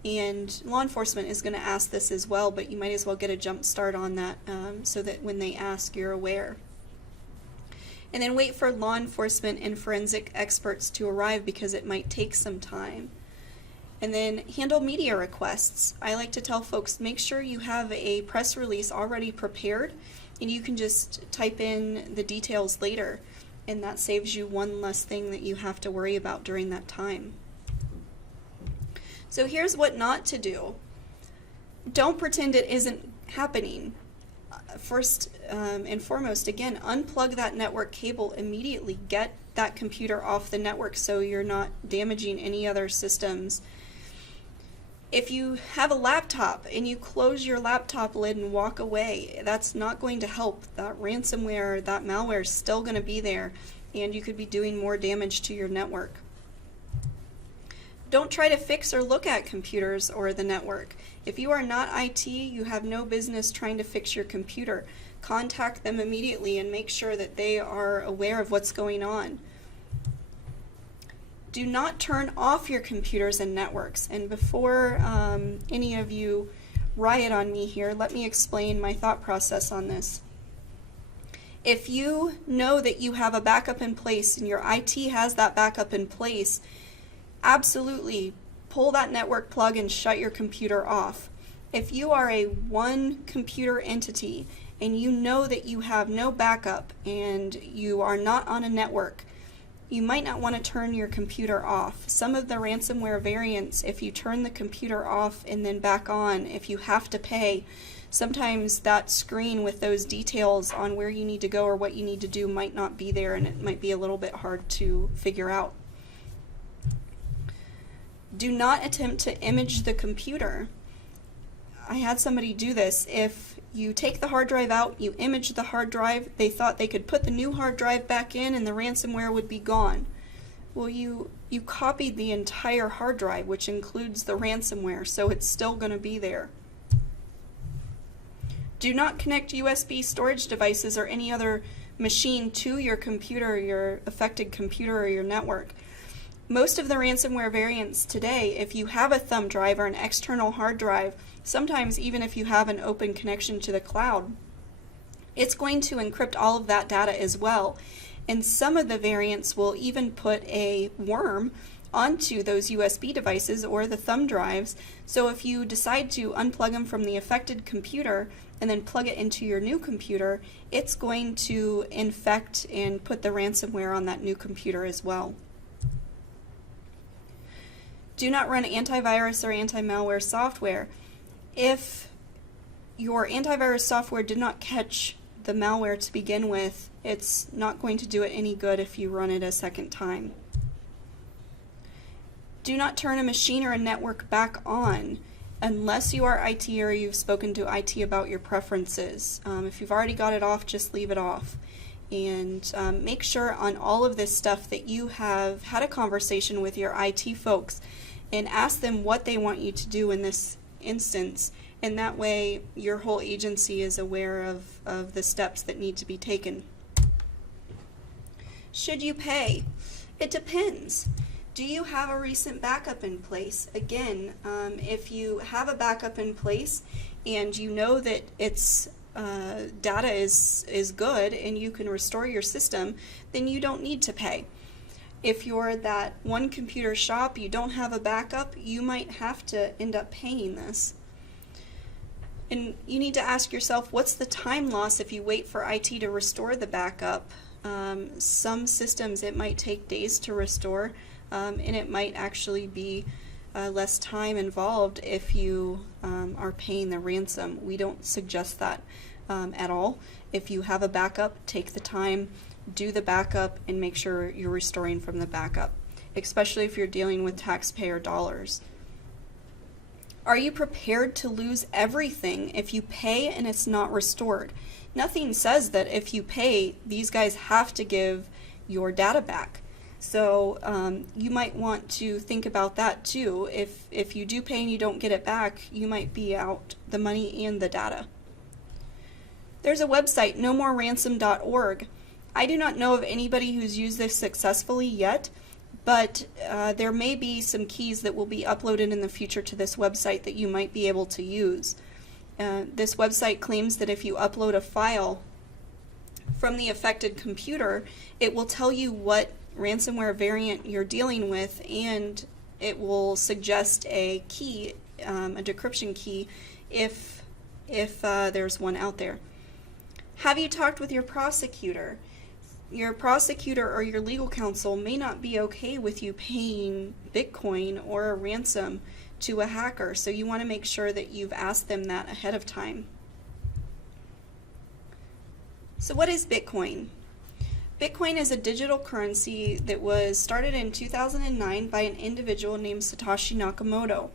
And law enforcement is going to ask this as well, but you might as well get a jump start on that so that when they ask, you're aware. And then wait for law enforcement and forensic experts to arrive because it might take some time. And then handle media requests. I like to tell folks, make sure you have a press release already prepared and you can just type in the details later, and that saves you one less thing that you have to worry about during that time. So here's what not to do. Don't pretend it isn't happening. First and foremost, again, unplug that network cable immediately. Get that computer off the network so you're not damaging any other systems. If you have a laptop and you close your laptop lid and walk away, that's not going to help. That ransomware, that malware is still going to be there, and you could be doing more damage to your network. Don't try to fix or look at computers or the network. If you are not IT, you have no business trying to fix your computer. Contact them immediately and make sure that they are aware of what's going on. Do not turn off your computers and networks. And before any of you riot on me here, let me explain my thought process on this. If you know that you have a backup in place and your IT has that backup in place, absolutely pull that network plug and shut your computer off. If you are a one computer entity and you know that you have no backup and you are not on a network, you might not want to turn your computer off. Some of the ransomware variants, if you turn the computer off and then back on, if you have to pay, sometimes that screen with those details on where you need to go or what you need to do might not be there, and it might be a little bit hard to figure out. Do not attempt to image the computer. I had somebody do this. If you take the hard drive out, you image the hard drive, they thought they could put the new hard drive back in and the ransomware would be gone. Well, you copied the entire hard drive, which includes the ransomware, so it's still going to be there. Do not connect USB storage devices or any other machine to your computer, your affected computer or your network. Most of the ransomware variants today, if you have a thumb drive or an external hard drive, sometimes even if you have an open connection to the cloud, it's going to encrypt all of that data as well. And some of the variants will even put a worm onto those USB devices or the thumb drives. So if you decide to unplug them from the affected computer and then plug it into your new computer, it's going to infect and put the ransomware on that new computer as well. Do not run antivirus or anti-malware software. If your antivirus software did not catch the malware to begin with, it's not going to do it any good if you run it a second time. Do not turn a machine or a network back on unless you are IT or you've spoken to IT about your preferences. If you've already got it off, just leave it off. And make sure on all of this stuff that you have had a conversation with your IT folks and ask them what they want you to do in this instance, and that way your whole agency is aware of the steps that need to be taken. Should you pay? It depends. Do you have a recent backup in place? Again, if you have a backup in place and you know that its data is good and you can restore your system, then you don't need to pay. If you're that one computer shop, you don't have a backup, you might have to end up paying this. And you need to ask yourself, what's the time loss if you wait for IT to restore the backup? Some systems it might take days to restore, and it might actually be less time involved if you are paying the ransom. We don't suggest that at all. If you have a backup, take the time, do the backup, and make sure you're restoring from the backup, especially if you're dealing with taxpayer dollars. Are you prepared to lose everything if you pay and it's not restored? Nothing says that if you pay, these guys have to give your data back. So you might want to think about that too. If you do pay and you don't get it back, you might be out the money and the data. There's a website, nomoreransom.org. I do not know of anybody who's used this successfully yet, but there may be some keys that will be uploaded in the future to this website that you might be able to use. This website claims that if you upload a file from the affected computer, it will tell you what ransomware variant you're dealing with, and it will suggest a key, a decryption key, if there's one out there. Have you talked with your prosecutor? Your prosecutor or your legal counsel may not be okay with you paying Bitcoin or a ransom to a hacker, so you want to make sure that you've asked them that ahead of time. So what is Bitcoin? Bitcoin is a digital currency that was started in 2009 by an individual named Satoshi Nakamoto.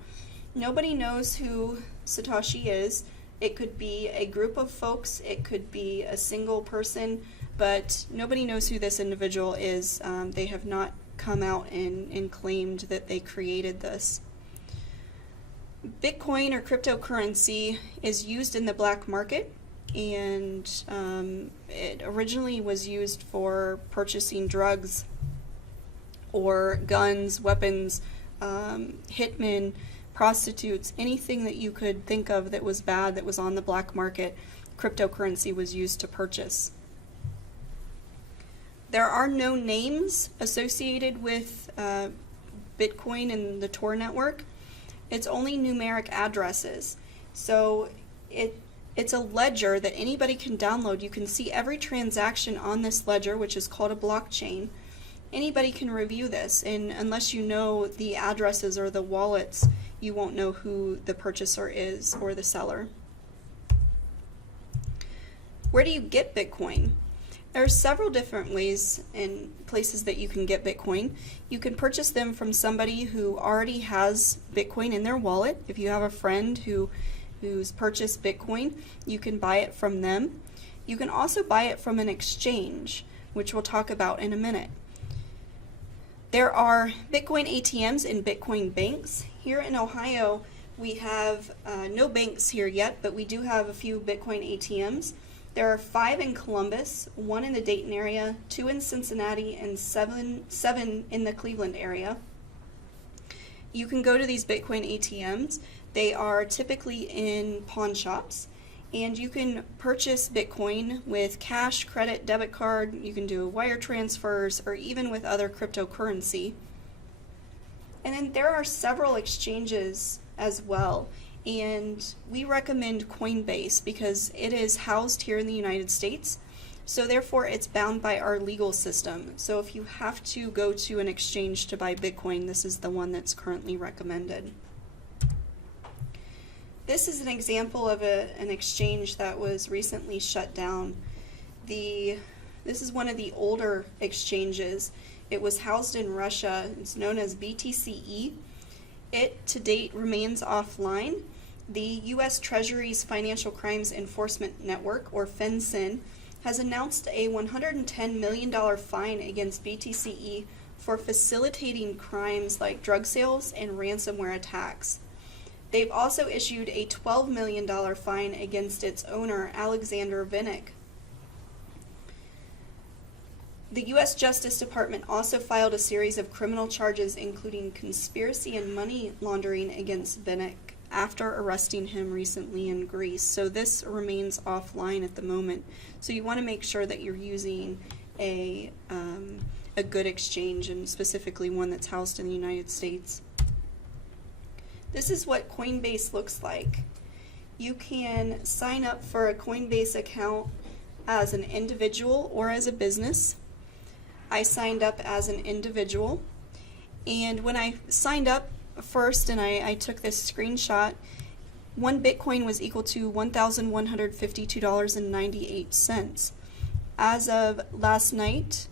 Nobody knows who Satoshi is. It could be a group of folks, it could be a single person, but nobody knows who this individual is. They have not come out and claimed that they created this. Bitcoin or cryptocurrency is used in the black market, and it originally was used for purchasing drugs or guns, weapons, hitmen, prostitutes, anything that you could think of that was bad that was on the black market, cryptocurrency was used to purchase. There are no names associated with Bitcoin and the Tor network. It's only numeric addresses. So it's a ledger that anybody can download. You can see every transaction on this ledger, which is called a blockchain. Anybody can review this, and unless you know the addresses or the wallets, you won't know who the purchaser is or the seller. Where do you get Bitcoin? There are several different ways and places that you can get Bitcoin. You can purchase them from somebody who already has Bitcoin in their wallet. If you have a friend who's purchased Bitcoin, you can buy it from them. You can also buy it from an exchange, which we'll talk about in a minute. There are Bitcoin ATMs and Bitcoin banks. Here in Ohio, we have no banks here yet, but we do have a few Bitcoin ATMs. There are 5 in Columbus, 1 in the Dayton area, 2 in Cincinnati, and 7 in the Cleveland area. You can go to these Bitcoin ATMs. They are typically in pawn shops, and you can purchase Bitcoin with cash, credit, debit card. You can do wire transfers or even with other cryptocurrency. And then there are several exchanges as well. And we recommend Coinbase because it is housed here in the United States, so therefore it's bound by our legal system. So if you have to go to an exchange to buy Bitcoin, this is the one that's currently recommended. This is an example of an exchange that was recently shut down. This is one of the older exchanges. It was housed in Russia. It's known as BTCE. It to date remains offline. The U.S. Treasury's Financial Crimes Enforcement Network, or FinCEN, has announced a $110 million fine against BTCE for facilitating crimes like drug sales and ransomware attacks. They've also issued a $12 million fine against its owner, Alexander Vinnick. The U.S. Justice Department also filed a series of criminal charges, including conspiracy and money laundering against Vinnick after arresting him recently in Greece. So this remains offline at the moment. So you want to make sure that you're using a good exchange, and specifically one that's housed in the United States. This is what Coinbase looks like. You can sign up for a Coinbase account as an individual or as a business. I signed up as an individual, and when I signed up first and I took this screenshot, 1 Bitcoin was equal to $1,152.98. As of last night,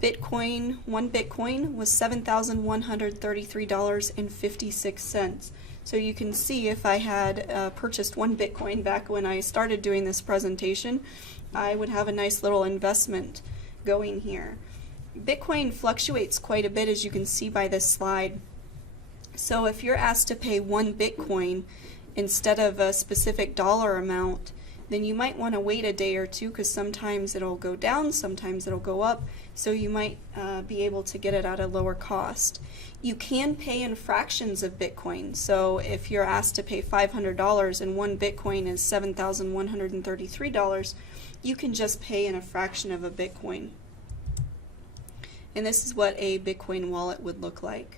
one Bitcoin was $7,133.56. So you can see if I had purchased 1 Bitcoin back when I started doing this presentation, I would have a nice little investment going here. Bitcoin fluctuates quite a bit, as you can see by this slide. So if you're asked to pay 1 Bitcoin instead of a specific dollar amount, then you might want to wait a day or two, because sometimes it'll go down, sometimes it'll go up, so you might be able to get it at a lower cost. You can pay in fractions of Bitcoin, so if you're asked to pay $500 and 1 Bitcoin is $7,133, you can just pay in a fraction of a Bitcoin. And this is what a Bitcoin wallet would look like.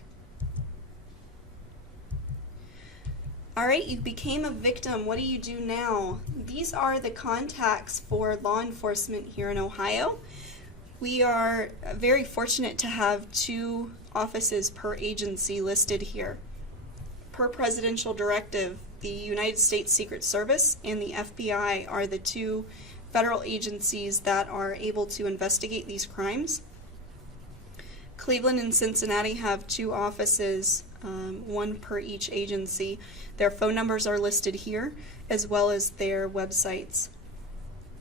Alright, you became a victim. What do you do now? These are the contacts for law enforcement here in Ohio. We are very fortunate to have 2 offices per agency listed here. Per presidential directive, the United States Secret Service and the FBI are the 2 federal agencies that are able to investigate these crimes. Cleveland and Cincinnati have 2 offices, 1 per each agency. Their phone numbers are listed here, as well as their websites.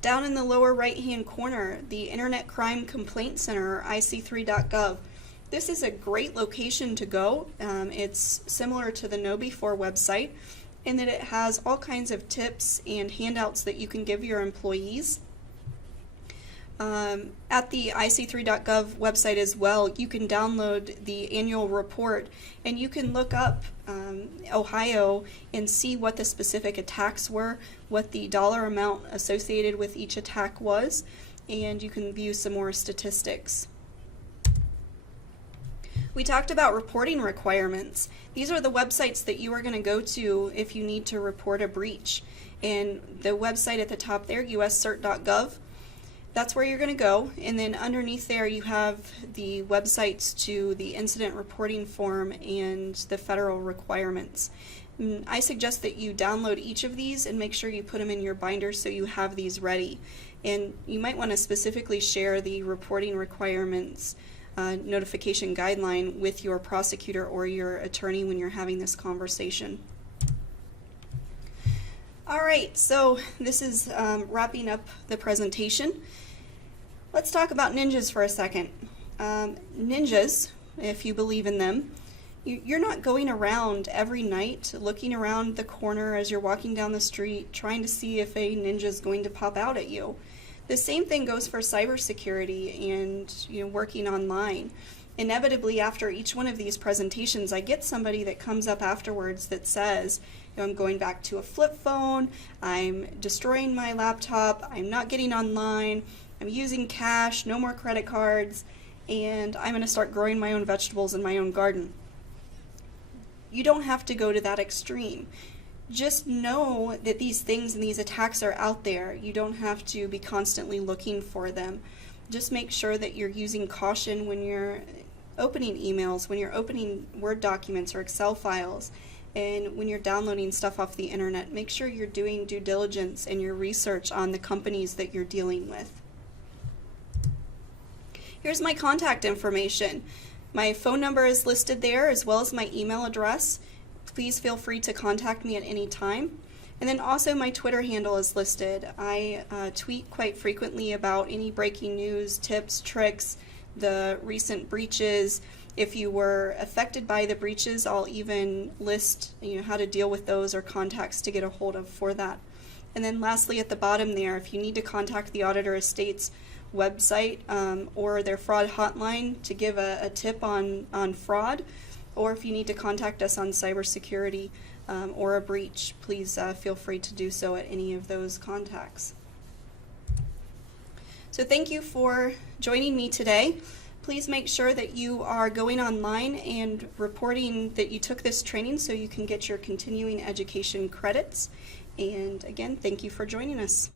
Down in the lower right-hand corner, the Internet Crime Complaint Center, or IC3.gov. This is a great location to go. It's similar to the KnowBe4 website in that it has all kinds of tips and handouts that you can give your employees. At the IC3.gov website as well, you can download the annual report, and you can look up Ohio and see what the specific attacks were, what the dollar amount associated with each attack was, and you can view some more statistics. We talked about reporting requirements. These are the websites that you are going to go to if you need to report a breach. And the website at the top there, uscert.gov, that's where you're going to go, and then underneath there you have the websites to the incident reporting form and the federal requirements. I suggest that you download each of these and make sure you put them in your binder so you have these ready. And you might want to specifically share the reporting requirements notification guideline with your prosecutor or your attorney when you're having this conversation. Alright, so this is wrapping up the presentation. Let's talk about ninjas for a second. Ninjas, if you believe in them, you're not going around every night looking around the corner as you're walking down the street trying to see if a ninja is going to pop out at you. The same thing goes for cybersecurity and working online. Inevitably, after each one of these presentations, I get somebody that comes up afterwards that says, I'm going back to a flip phone, I'm destroying my laptop, I'm not getting online, I'm using cash, no more credit cards, and I'm going to start growing my own vegetables in my own garden. You don't have to go to that extreme. Just know that these things and these attacks are out there. You don't have to be constantly looking for them. Just make sure that you're using caution when you're opening emails, when you're opening Word documents or Excel files, and when you're downloading stuff off the internet. Make sure you're doing due diligence and your research on the companies that you're dealing with. Here's my contact information. My phone number is listed there, as well as my email address. Please feel free to contact me at any time. And then also my Twitter handle is listed. I tweet quite frequently about any breaking news, tips, tricks, the recent breaches. If you were affected by the breaches, I'll even list how to deal with those or contacts to get a hold of for that. And then lastly at the bottom there, if you need to contact the Auditor Estate's website or their fraud hotline to give a tip on fraud, or if you need to contact us on cybersecurity or a breach, please feel free to do so at any of those contacts. So thank you for joining me today. Please make sure that you are going online and reporting that you took this training so you can get your continuing education credits. And again, thank you for joining us.